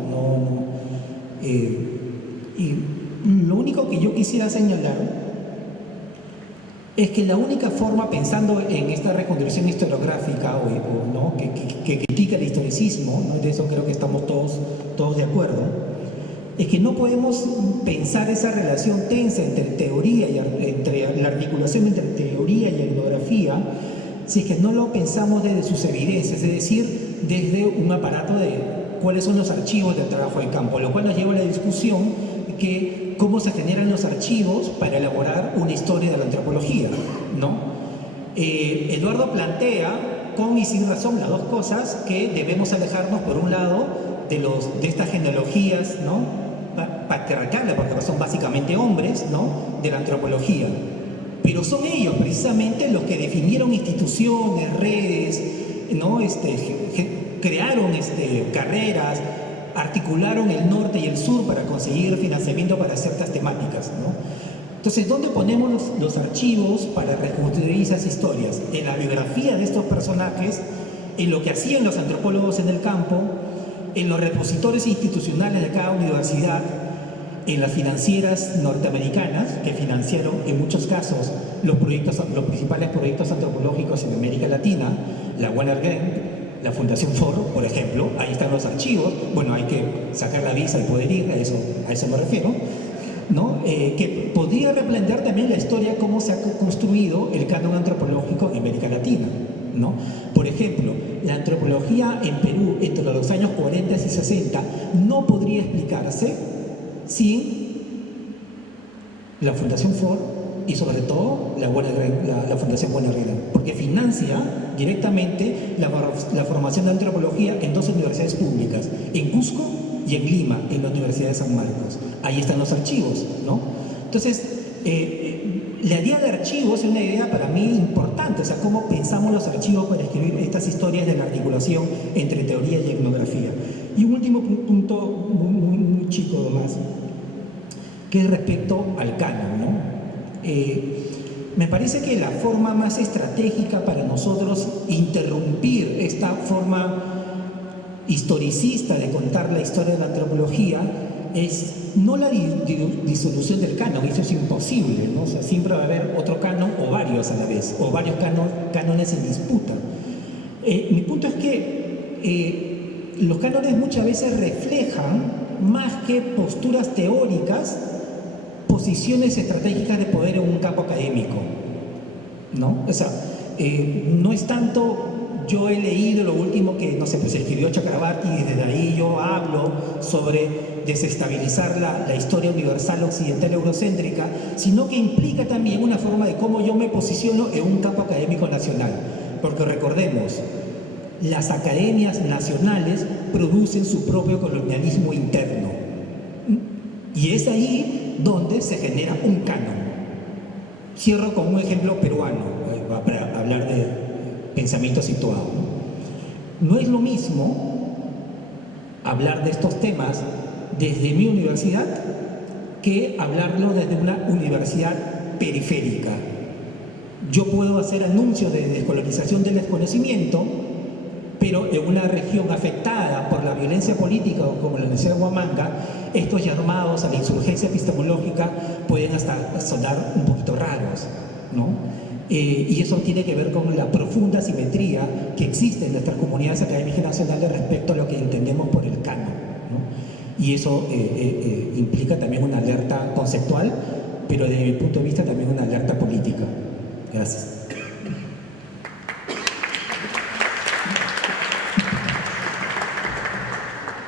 Y lo único que yo quisiera señalar es que la única forma, pensando en esta reconstrucción historiográfica ¿no? que critica el historicismo, ¿no? De eso creo que estamos todos de acuerdo, es que no podemos pensar esa relación tensa entre teoría y entre la articulación entre teoría y etnografía si es que no lo pensamos desde sus evidencias, es decir, desde un aparato de cuáles son los archivos del trabajo de campo, lo cual nos lleva a la discusión que cómo se generan los archivos para elaborar una historia de la antropología, ¿no? Eduardo plantea, con y sin razón, las dos cosas, que debemos alejarnos, por un lado, de estas genealogías, ¿no? Patriarcales, porque son básicamente hombres, ¿no? De la antropología. Pero son ellos precisamente los que definieron instituciones, redes, ¿no? Crearon carreras, articularon el norte y el sur para conseguir financiamiento para ciertas temáticas, ¿no? Entonces, ¿dónde ponemos los archivos para reconstruir esas historias? En la biografía de estos personajes, en lo que hacían los antropólogos en el campo, en los repositorios institucionales de cada universidad, en las financieras norteamericanas que financiaron en muchos casos los principales proyectos antropológicos en América Latina, la Wenner-Gren, la Fundación Ford, por ejemplo, ahí están los archivos. Bueno, hay que sacar la visa y poder ir, a eso me refiero, ¿no? Que podría replantear también la historia, cómo se ha construido el canon antropológico en América Latina, ¿no? Por ejemplo, la antropología en Perú entre los años 40 y 60 no podría explicarse sin la Fundación Ford y sobre todo la Fundación Wenner-Gren, porque financia directamente la formación de antropología en dos universidades públicas, en Cusco y en Lima, en la Universidad de San Marcos. Ahí están los archivos, ¿no? Entonces, la idea de archivos es una idea para mí importante, o sea, cómo pensamos los archivos para escribir estas historias de la articulación entre teoría y etnografía. Y un último punto muy chico más, que es respecto al canon, ¿no? Me parece que la forma más estratégica para nosotros interrumpir esta forma historicista de contar la historia de la antropología es no la disolución del canon, eso es imposible, ¿no? O sea, siempre va a haber otro canon o varios a la vez, o varios cánones en disputa. Mi punto es que los cánones muchas veces reflejan, más que posturas teóricas, posiciones estratégicas de poder en un campo académico, ¿no? O sea, no es tanto yo he leído lo último que, no sé, pues escribió Chakrabarty y desde ahí yo hablo sobre desestabilizar la historia universal occidental eurocéntrica, sino que implica también una forma de cómo yo me posiciono en un campo académico nacional. porque recordemos, las academias nacionales producen su propio colonialismo interno. Y es ahí donde se genera un canon. Cierro con un ejemplo peruano, para hablar de pensamiento situado. No es lo mismo hablar de estos temas desde mi universidad que hablarlo desde una universidad periférica. Yo puedo hacer anuncios de descolonización del desconocimiento, pero en una región afectada por la violencia política, como la Universidad de Huamanga, estos llamados a la insurgencia epistemológica pueden hasta sonar un poquito raros, ¿no? Y eso tiene que ver con la profunda asimetría que existe en nuestras comunidades académicas nacionales respecto a lo que entendemos por el canon, ¿no? Y eso implica también una alerta conceptual, pero desde mi punto de vista también una alerta política. Gracias.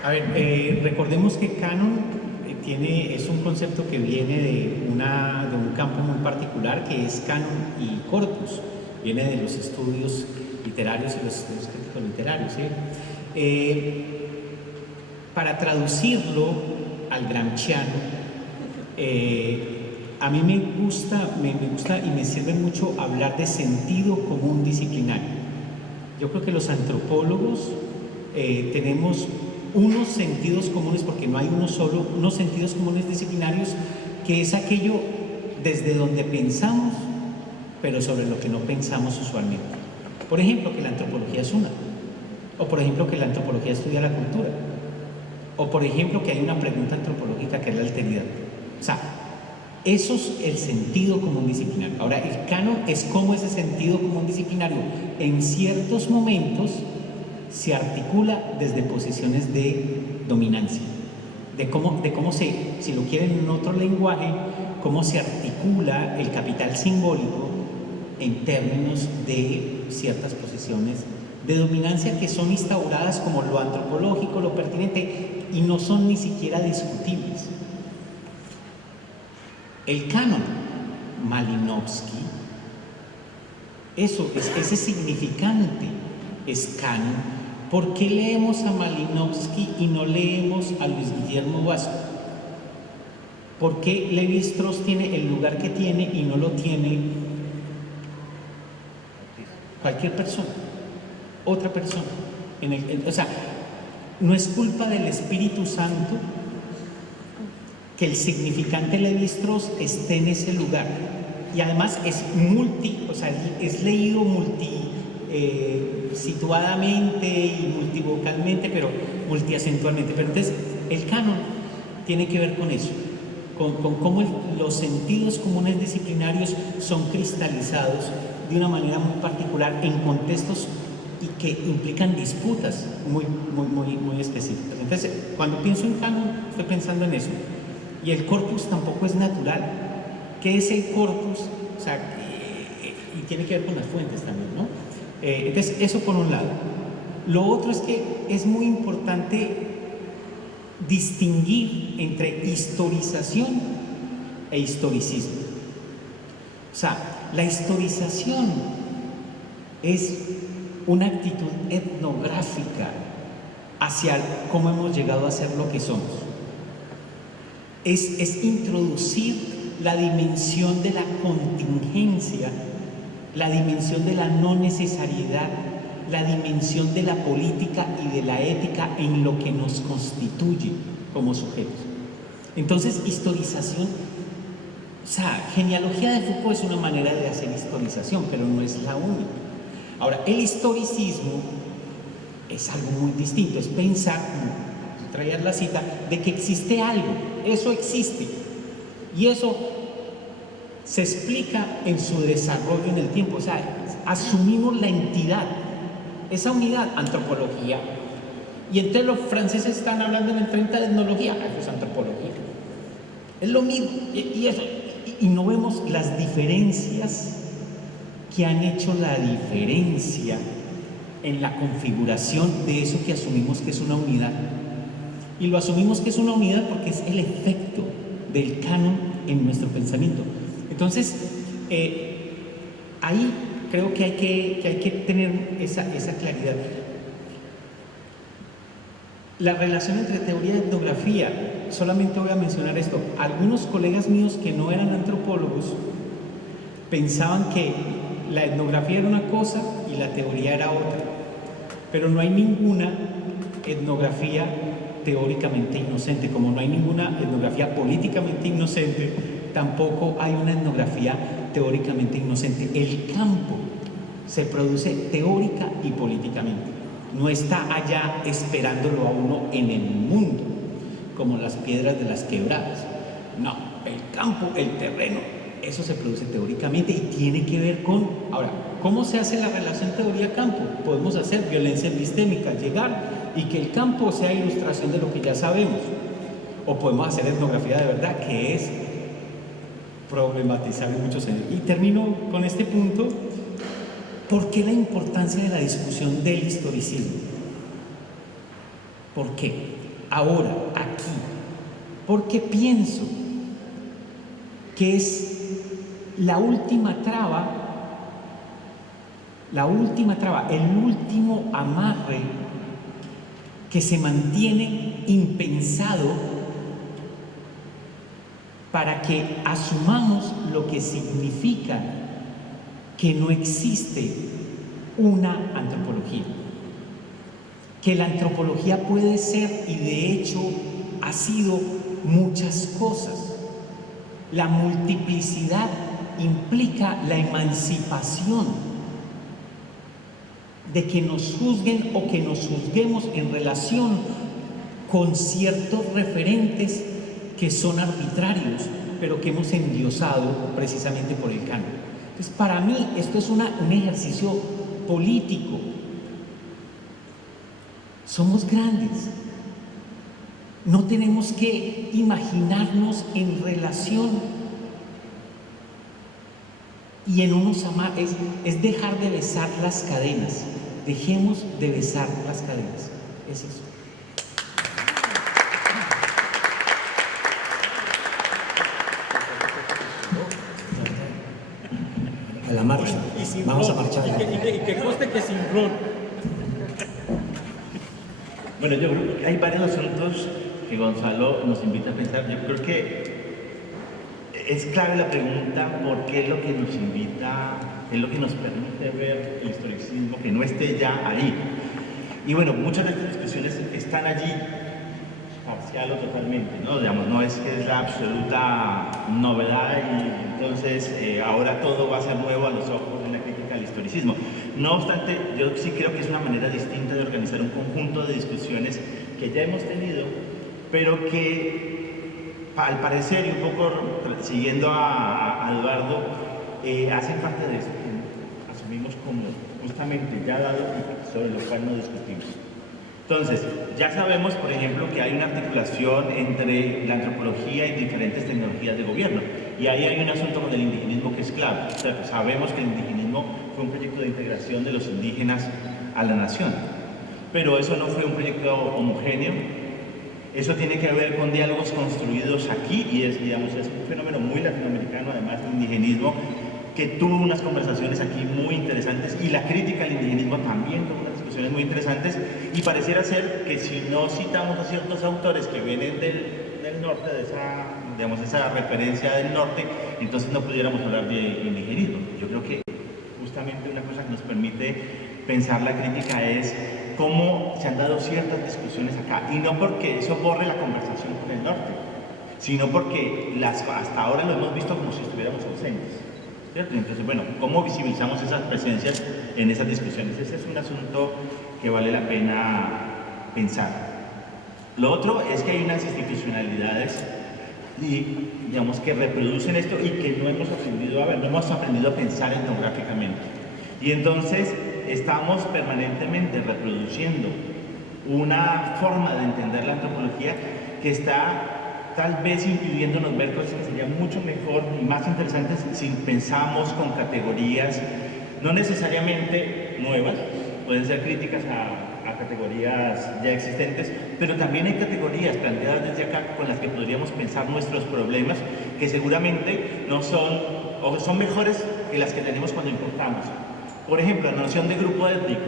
A ver, recordemos que canon es un concepto que viene de un campo muy particular, que es canon y corpus. Viene de los estudios literarios y los estudios críticos literarios, ¿sí? Para traducirlo al gramsciano, a mí me gusta y me sirve mucho hablar de sentido común disciplinario. Yo creo que los antropólogos tenemos unos sentidos comunes, porque no hay uno solo, unos sentidos comunes disciplinarios, que es aquello desde donde pensamos, pero sobre lo que no pensamos usualmente. Por ejemplo, que la antropología es una, o por ejemplo que la antropología estudia la cultura, o por ejemplo que hay una pregunta antropológica que es la alteridad. O sea, eso es el sentido común disciplinario. Ahora, el canon es cómo ese sentido común disciplinario en ciertos momentos se articula desde posiciones de dominancia, de cómo se, si lo quieren en otro lenguaje, cómo se articula el capital simbólico en términos de ciertas posiciones de dominancia que son instauradas como lo antropológico, lo pertinente, y no son ni siquiera discutibles. El canon, Malinowski, eso es ese significante, es canon. ¿Por qué leemos a Malinowski y no leemos a Luis Guillermo Vasco? ¿Por qué Lévi-Strauss tiene el lugar que tiene y no lo tiene cualquier persona, otra persona? O sea, no es culpa del Espíritu Santo que el significante Lévi-Strauss esté en ese lugar. Y además es es leído situadamente y multivocalmente, pero multiacentualmente. Pero entonces el canon tiene que ver con eso, con cómo los sentidos comunes disciplinarios son cristalizados de una manera muy particular en contextos y que implican disputas muy específicas. Entonces, cuando pienso en canon, estoy pensando en eso. Y el corpus tampoco es natural. ¿Qué es el corpus? O sea, y tiene que ver con las fuentes también, ¿no? Entonces, eso por un lado. Lo otro es que es muy importante distinguir entre historización e historicismo. O sea, la historización es una actitud etnográfica hacia cómo hemos llegado a ser lo que somos. Es introducir la dimensión de la contingencia, la dimensión de la no necesariedad, la dimensión de la política y de la ética en lo que nos constituye como sujetos. Entonces, historización, o sea, genealogía de Foucault es una manera de hacer historización, pero no es la única. Ahora, el historicismo es algo muy distinto, es pensar, traer la cita, de que existe algo, eso existe, y eso se explica en su desarrollo en el tiempo. O sea, asumimos la entidad, esa unidad, antropología, y entonces los franceses están hablando en el 30 de etnología, eso es antropología, es lo mismo, y no vemos las diferencias que han hecho la diferencia en la configuración de eso que asumimos que es una unidad. Y lo asumimos que es una unidad porque es el efecto del canon en nuestro pensamiento. Entonces, ahí creo que hay que tener esa claridad. La relación entre teoría y etnografía, solamente voy a mencionar esto. Algunos colegas míos que no eran antropólogos pensaban que la etnografía era una cosa y la teoría era otra, pero no hay ninguna etnografía teóricamente inocente, como no hay ninguna etnografía políticamente inocente, tampoco hay una etnografía teóricamente inocente. El campo se produce teórica y políticamente, no está allá esperándolo a uno en el mundo, como las piedras de las quebradas. No, el campo, el terreno, eso se produce teóricamente y tiene que ver con... Ahora, ¿cómo se hace la relación teoría-campo? Podemos hacer violencia epistémica, llegar y que el campo sea ilustración de lo que ya sabemos. O podemos hacer etnografía de verdad, que es problematizar en muchos sentidos. Y termino con este punto. ¿Por qué la importancia de la discusión del historicismo? ¿Por qué? Ahora, aquí. Porque pienso que es la última traba, el último amarre que se mantiene impensado para que asumamos lo que significa que no existe una antropología, que la antropología puede ser, y de hecho ha sido, muchas cosas. La multiplicidad implica la emancipación de que nos juzguen o que nos juzguemos en relación con ciertos referentes que son arbitrarios, pero que hemos endiosado precisamente por el canon. Entonces, para mí, esto es un ejercicio político. Somos grandes. No tenemos que imaginarnos en relación y en unos amarres. Es dejar de besar las cadenas. Dejemos de besar las cadenas. Es eso. A la marcha. Vamos a marchar. Y que conste que sin ron. Bueno, yo creo que hay varios asuntos que Gonzalo nos invita a pensar. Yo creo que es clave la pregunta: ¿por qué es lo que nos invita, es lo que nos permite ver el historicismo que no esté ya ahí? Y bueno, muchas de estas discusiones están allí, parcial o totalmente, ¿no? Digamos, no es que es la absoluta novedad y entonces ahora todo va a ser nuevo a los ojos de una crítica al historicismo. No obstante, yo sí creo que es una manera distinta de organizar un conjunto de discusiones que ya hemos tenido, pero que al parecer, y un poco siguiendo a Eduardo, hacen parte de esto que asumimos como justamente ya dado y sobre lo cual no discutimos. Entonces, ya sabemos, por ejemplo, que hay una articulación entre la antropología y diferentes tecnologías de gobierno. Y ahí hay un asunto con el indigenismo que es clave. O sea, pues sabemos que el indigenismo fue un proyecto de integración de los indígenas a la nación. Pero eso no fue un proyecto homogéneo. Eso tiene que ver con diálogos construidos aquí y es, digamos, es un fenómeno muy latinoamericano, además del indigenismo, que tuvo unas conversaciones aquí muy interesantes y la crítica al indigenismo también tuvo unas discusiones muy interesantes y pareciera ser que si no citamos a ciertos autores que vienen del norte, de esa, digamos, esa referencia del norte, entonces no pudiéramos hablar de indigenismo. Yo creo que justamente una cosa que nos permite pensar la crítica es cómo se han dado ciertas discusiones acá, y no porque eso borre la conversación con el norte, sino porque hasta ahora lo hemos visto como si estuviéramos ausentes, ¿cierto? Entonces, bueno, ¿cómo visibilizamos esas presencias en esas discusiones? Ese es un asunto que vale la pena pensar. Lo otro es que hay unas institucionalidades y, digamos, que reproducen esto y que no hemos aprendido a ver, no hemos aprendido a pensar etnográficamente. Y entonces estamos permanentemente reproduciendo una forma de entender la antropología que está tal vez impidiéndonos ver cosas que serían mucho mejor y más interesantes si pensamos con categorías no necesariamente nuevas, pueden ser críticas a categorías ya existentes, pero también hay categorías planteadas desde acá con las que podríamos pensar nuestros problemas, que seguramente no son, o son mejores que las que tenemos cuando importamos. Por ejemplo, la noción de grupo étnico,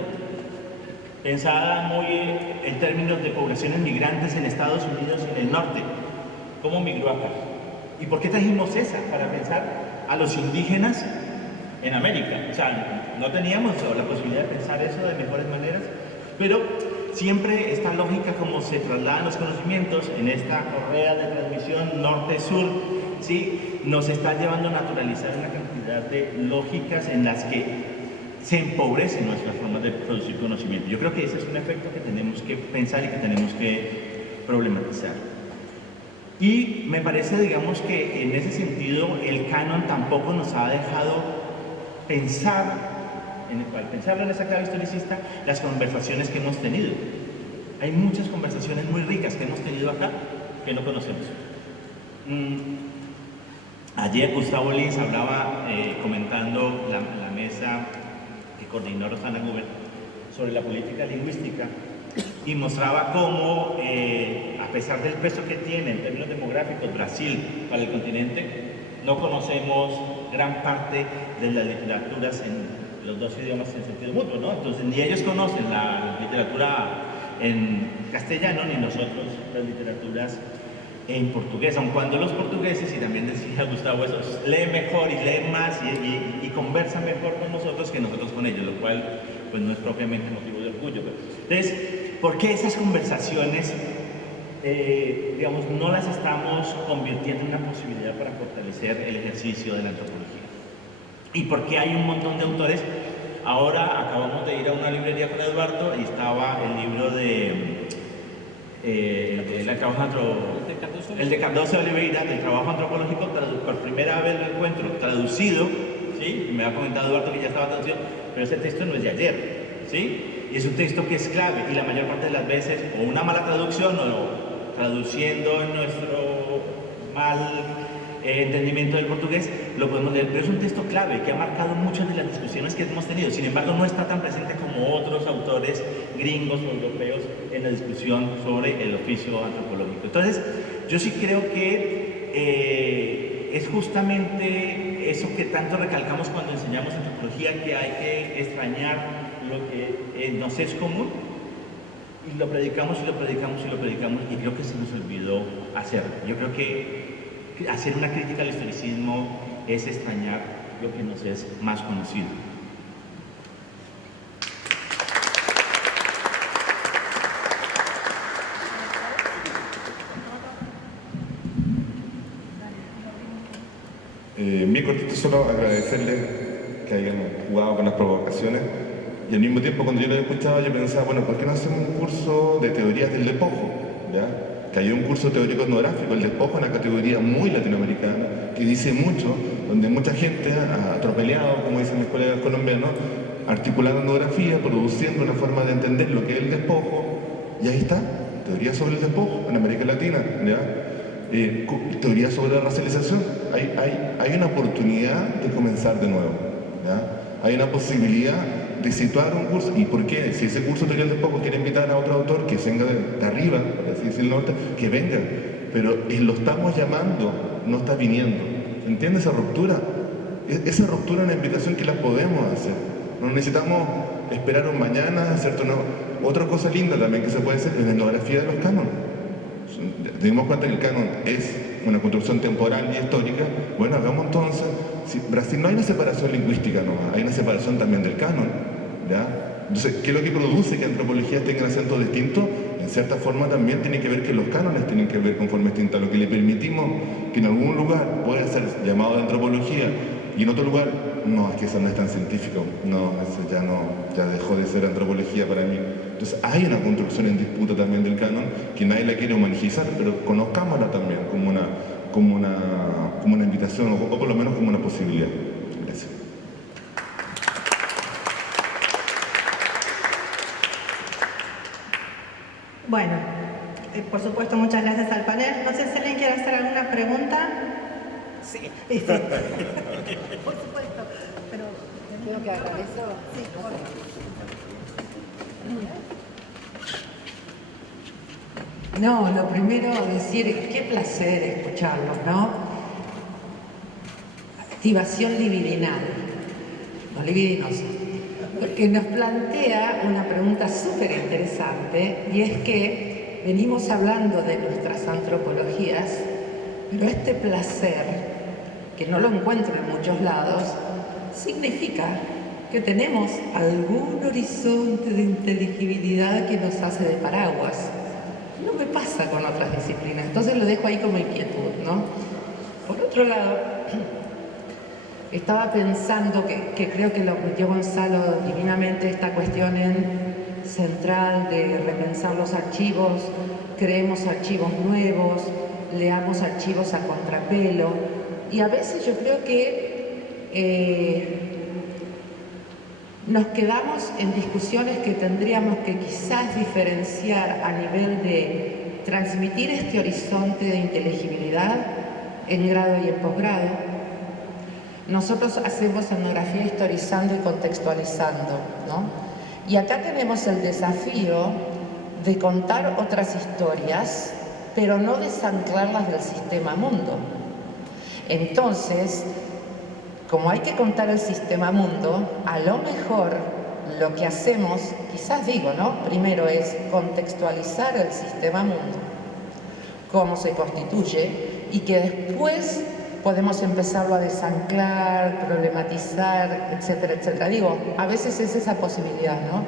pensada muy en términos de poblaciones migrantes en Estados Unidos y en el norte. ¿Cómo migró acá? ¿Y por qué trajimos esa? Para pensar a los indígenas en América. O sea, no teníamos la posibilidad de pensar eso de mejores maneras, pero siempre esta lógica como se trasladan los conocimientos en esta correa de transmisión norte-sur, ¿sí? Nos está llevando a naturalizar una cantidad de lógicas en las que se empobrecen nuestras formas de producir conocimiento. Yo creo que ese es un efecto que tenemos que pensar y que tenemos que problematizar. Y me parece, digamos, que en ese sentido el canon tampoco nos ha dejado pensar, pensarlo en esa clave historicista, las conversaciones que hemos tenido. Hay muchas conversaciones muy ricas que hemos tenido acá que no conocemos. Ayer Gustavo Lins hablaba, comentando la mesa que coordinó Rosana Guber sobre la política lingüística, y mostraba cómo, a pesar del peso que tiene en términos demográficos Brasil para el continente, no conocemos gran parte de las literaturas en los dos idiomas en sentido mutuo, ¿no? Entonces ni ellos conocen la literatura en castellano, ni nosotros las literaturas en portugués, aun cuando los portugueses, y también decía Gustavo eso, leen mejor y leen más y conversan mejor con nosotros que nosotros con ellos, lo cual pues no es propiamente motivo de orgullo. Entonces, ¿por qué esas conversaciones, digamos, no las estamos convirtiendo en una posibilidad para fortalecer el ejercicio de la antropología? ¿Y por qué hay un montón de autores? Ahora acabamos de ir a una librería con Eduardo y estaba el libro el de Cardoso de Oliveira, del trabajo antropológico, por primera vez lo encuentro traducido, ¿sí? Me ha comentado Eduardo que ya estaba traducido, pero ese texto no es de ayer, ¿sí? Y es un texto que es clave, y la mayor parte de las veces, o una mala traducción, o traduciendo en nuestro mal entendimiento del portugués, lo podemos leer, pero es un texto clave que ha marcado muchas de las discusiones que hemos tenido. Sin embargo, no está tan presente como otros autores gringos o europeos en la discusión sobre el oficio antropológico. Entonces, yo sí creo que es justamente eso que tanto recalcamos cuando enseñamos antropología, que hay que extrañar lo que nos es común, y lo predicamos y lo predicamos y lo predicamos, y creo que se nos olvidó hacerlo. Yo creo que hacer una crítica al historicismo es extrañar lo que nos es más conocido. Bien cortito, solo agradecerles que hayan jugado con las provocaciones, y al mismo tiempo cuando yo lo escuchaba yo pensaba, bueno, ¿por qué no hacemos un curso de teorías del despojo? ¿Ya? Que hay un curso teórico etnográfico, el despojo, una categoría muy latinoamericana, que dice mucho, donde mucha gente ha atropellado, como dicen mis colegas colombianos, articulando etnografía, produciendo una forma de entender lo que es el despojo, y ahí está, teoría sobre el despojo en América Latina, ¿ya? Teoría sobre la racialización. Hay una oportunidad de comenzar de nuevo, ¿ya? Hay una posibilidad de situar un curso. ¿Y por qué? Si ese curso teoría del despojo quiere invitar a otro autor que venga de arriba, por así decirlo, norte, que venga, pero lo estamos llamando, no está viniendo. ¿Entiende esa ruptura? Esa ruptura es una invitación que la podemos hacer. No necesitamos esperar un mañana, ¿cierto? No. Otra cosa linda también que se puede hacer es la etnografía de los cánones. Dimos cuenta que el canon es una construcción temporal y histórica. Bueno, hagamos entonces, si Brasil no hay una separación lingüística, no, hay una separación también del canon, ¿ya? Entonces, ¿qué es lo que produce que antropologías tengan acentos distintos? En cierta forma también tiene que ver que los cánones tienen que ver con formas distintas, lo que le permitimos que en algún lugar pueda ser llamado de antropología y en otro lugar, no, es que eso no es tan científico, no, eso ya dejó de ser antropología para mí. Entonces hay una construcción en disputa también del canon que nadie la quiere humanizar, pero conozcámosla también como una invitación o por lo menos como una posibilidad. Gracias. Bueno, por supuesto, muchas gracias al panel. No sé si alguien quiere hacer alguna pregunta. Sí. Por supuesto, pero... ¿Tengo que agarrar eso? Sí, por favor. No, lo primero decir, qué placer escucharlos, ¿no? Activación libidinal, los libidinos. porque nos plantea una pregunta súper interesante, y es que venimos hablando de nuestras antropologías, pero este placer, que no lo encuentro en muchos lados, significa que tenemos algún horizonte de inteligibilidad que nos hace de paraguas. No me pasa con otras disciplinas, entonces lo dejo ahí como inquietud, ¿no? Por otro lado, estaba pensando que creo que lo metió Gonzalo divinamente, esta cuestión central de repensar los archivos, creemos archivos nuevos, leamos archivos a contrapelo, y a veces yo creo que nos quedamos en discusiones que tendríamos que quizás diferenciar a nivel de transmitir este horizonte de inteligibilidad en grado y en posgrado. Nosotros hacemos etnografía historizando y contextualizando, ¿no? Y acá tenemos el desafío de contar otras historias, pero no desanclarlas del sistema mundo. Entonces, como hay que contar el sistema mundo, a lo mejor lo que hacemos, quizás digo, ¿no? Primero es contextualizar el sistema mundo, cómo se constituye, y que después podemos empezarlo a desanclar, problematizar, etcétera, etcétera. Digo, a veces es esa posibilidad, ¿no?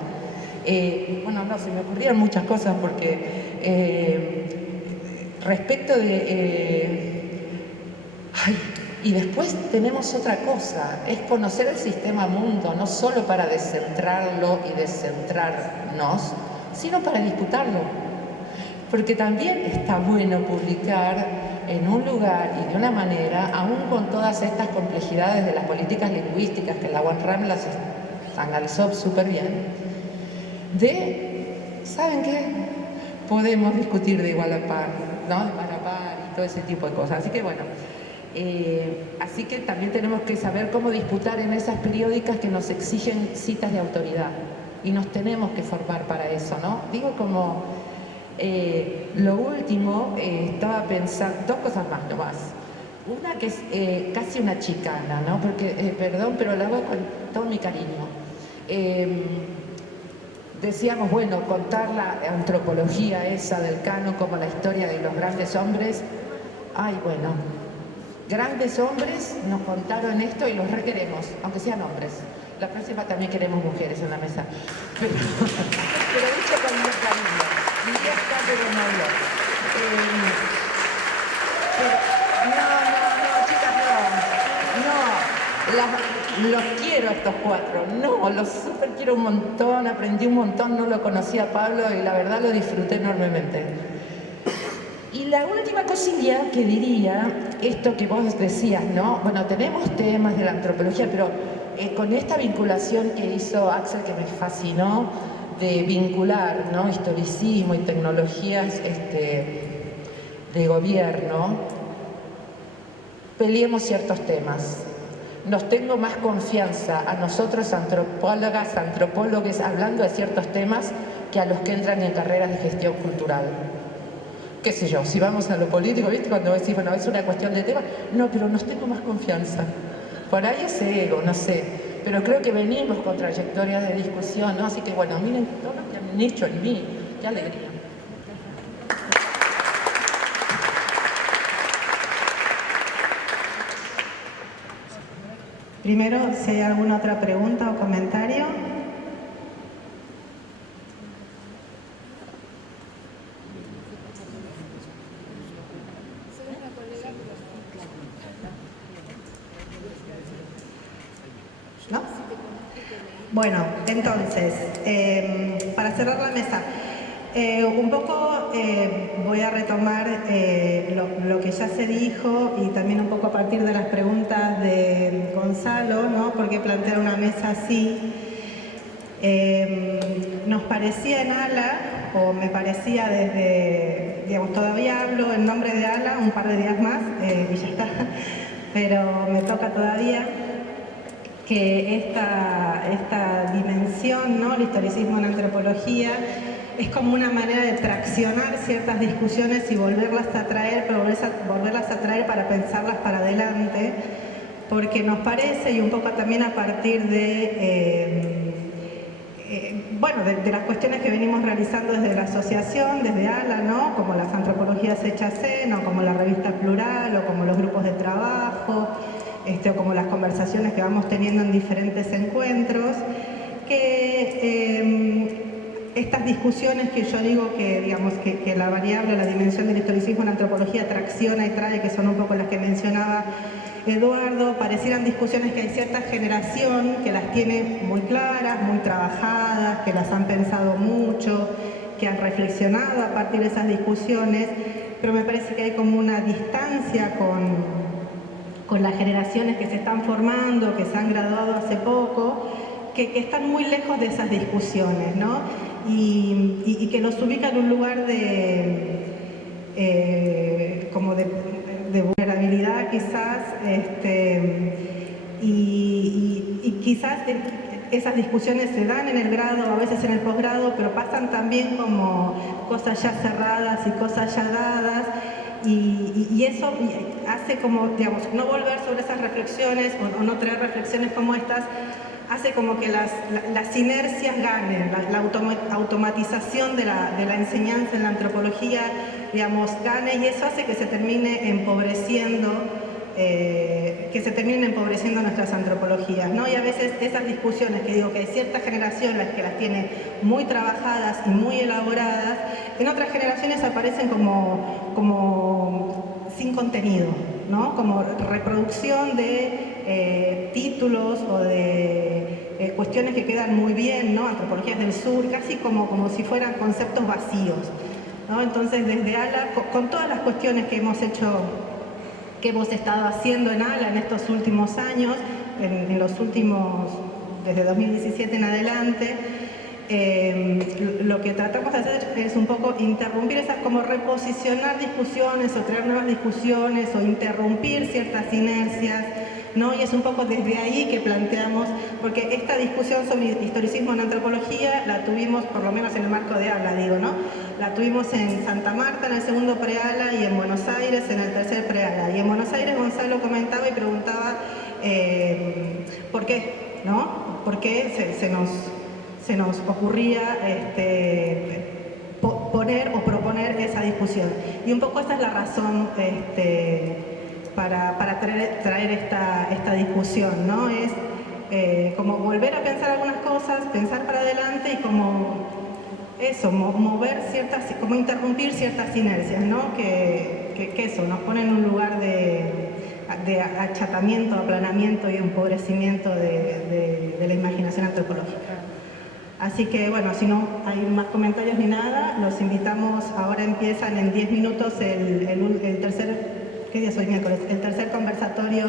Bueno, no, se me ocurrían muchas cosas porque respecto de... y después tenemos otra cosa, es conocer el sistema mundo, no solo para descentrarlo y descentrarnos, sino para disputarlo. Porque también está bueno publicar en un lugar y de una manera, aún con todas estas complejidades de las políticas lingüísticas que la UNRAM las analizó súper bien, ¿saben qué? Podemos discutir de igual a par, ¿no? De par a par y todo ese tipo de cosas. Así que bueno, así que también tenemos que saber cómo disputar en esas periódicas que nos exigen citas de autoridad. Y nos tenemos que formar para eso, ¿no? Digo como... lo último, estaba pensando, dos cosas más nomás. Una que es casi una chicana, ¿no? Porque, perdón, pero la hago con todo mi cariño. Decíamos, bueno, contar la antropología esa del Cano como la historia de los grandes hombres. Ay, bueno, grandes hombres nos contaron esto y los requeremos, aunque sean hombres. La próxima también queremos mujeres en la mesa. Pero dicho con mucho cariño. Y ya está, pero no habló. No, chicas, no. Los quiero a estos cuatro. No, los súper quiero un montón, aprendí un montón, no lo conocía a Pablo y la verdad lo disfruté enormemente. Y la última cosilla que diría, esto que vos decías, ¿no? Bueno, tenemos temas de la antropología, pero con esta vinculación que hizo Axel, que me fascinó, de vincular, ¿no? Historicismo y tecnologías de gobierno, peleemos ciertos temas. Nos tengo más confianza a nosotros antropólogas, antropólogos, hablando de ciertos temas que a los que entran en carreras de gestión cultural. Qué sé yo, si vamos a lo político, ¿viste? Cuando decís, bueno, es una cuestión de tema, no, pero nos tengo más confianza. Por ahí es ego, no sé. Pero creo que venimos con trayectorias de discusión, ¿no? Así que bueno, miren todo lo que han hecho en mí. ¡Qué alegría! Primero, si hay alguna otra pregunta o comentario. ¿No? Bueno, entonces, para cerrar la mesa, un poco voy a retomar lo que ya se dijo y también un poco a partir de las preguntas de Gonzalo, ¿no? Porque plantear una mesa así. Nos parecía en ALA, o me parecía desde, digamos, todavía hablo en nombre de ALA un par de días más y ya está, pero me toca todavía que esta dimensión, ¿no? El historicismo en antropología, es como una manera de traccionar ciertas discusiones y volverlas a traer, pero volverlas a traer para pensarlas para adelante, porque nos parece, y un poco también a partir de bueno, de las cuestiones que venimos realizando desde la asociación, desde ALA, ¿no? Como las antropologías hechas en, o como la revista Plural, o como los grupos de trabajo, o como las conversaciones que vamos teniendo en diferentes encuentros, que estas discusiones que yo digo que, digamos, que la variable, la dimensión del historicismo en la antropología tracciona y trae, que son un poco las que mencionaba Eduardo, parecieran discusiones que hay cierta generación que las tiene muy claras, muy trabajadas, que las han pensado mucho, que han reflexionado a partir de esas discusiones, pero me parece que hay como una distancia con las generaciones que se están formando, que se han graduado hace poco, que están muy lejos de esas discusiones, ¿no? Y que los ubica en un lugar como de vulnerabilidad quizás, y quizás esas discusiones se dan en el grado, a veces en el posgrado, pero pasan también como cosas ya cerradas y cosas ya dadas, y eso hace como, digamos, no volver sobre esas reflexiones o no traer reflexiones como estas, hace como que las inercias ganen, la automatización de la enseñanza en la antropología, digamos, gane, y eso hace que se termine empobreciendo, nuestras antropologías, ¿no? Y a veces esas discusiones que digo que hay ciertas generaciones que las tiene muy trabajadas y muy elaboradas, en otras generaciones aparecen como sin contenido, ¿no? Como reproducción de títulos o de cuestiones que quedan muy bien, ¿no? Antropologías del sur, casi como si fueran conceptos vacíos, ¿no? Entonces, desde ALA, con todas las cuestiones que hemos estado haciendo en ALA en estos últimos años, desde 2017 en adelante, lo que tratamos de hacer es un poco interrumpir esas, como reposicionar discusiones o traer nuevas discusiones o interrumpir ciertas inercias, ¿no? Y es un poco desde ahí que planteamos, porque esta discusión sobre historicismo en antropología la tuvimos, por lo menos en el marco de ALA, digo, ¿no? La tuvimos en Santa Marta en el segundo pre-ALA y en Buenos Aires en el tercer pre-ALA. Y en Buenos Aires Gonzalo comentaba y preguntaba por qué, ¿no? ¿Por qué se nos ocurría poner o proponer esa discusión? Y un poco esa es la razón para traer esta discusión, ¿no? Es como volver a pensar algunas cosas, pensar para adelante y como eso, mover ciertas, como interrumpir ciertas inercias, ¿no? Que eso nos pone en un lugar de achatamiento, aplanamiento y empobrecimiento de la imaginación antropológica. Así que, bueno, si no hay más comentarios ni nada, los invitamos, ahora empiezan en 10 minutos el tercer, ¿qué día es hoy? Miércoles, el tercer conversatorio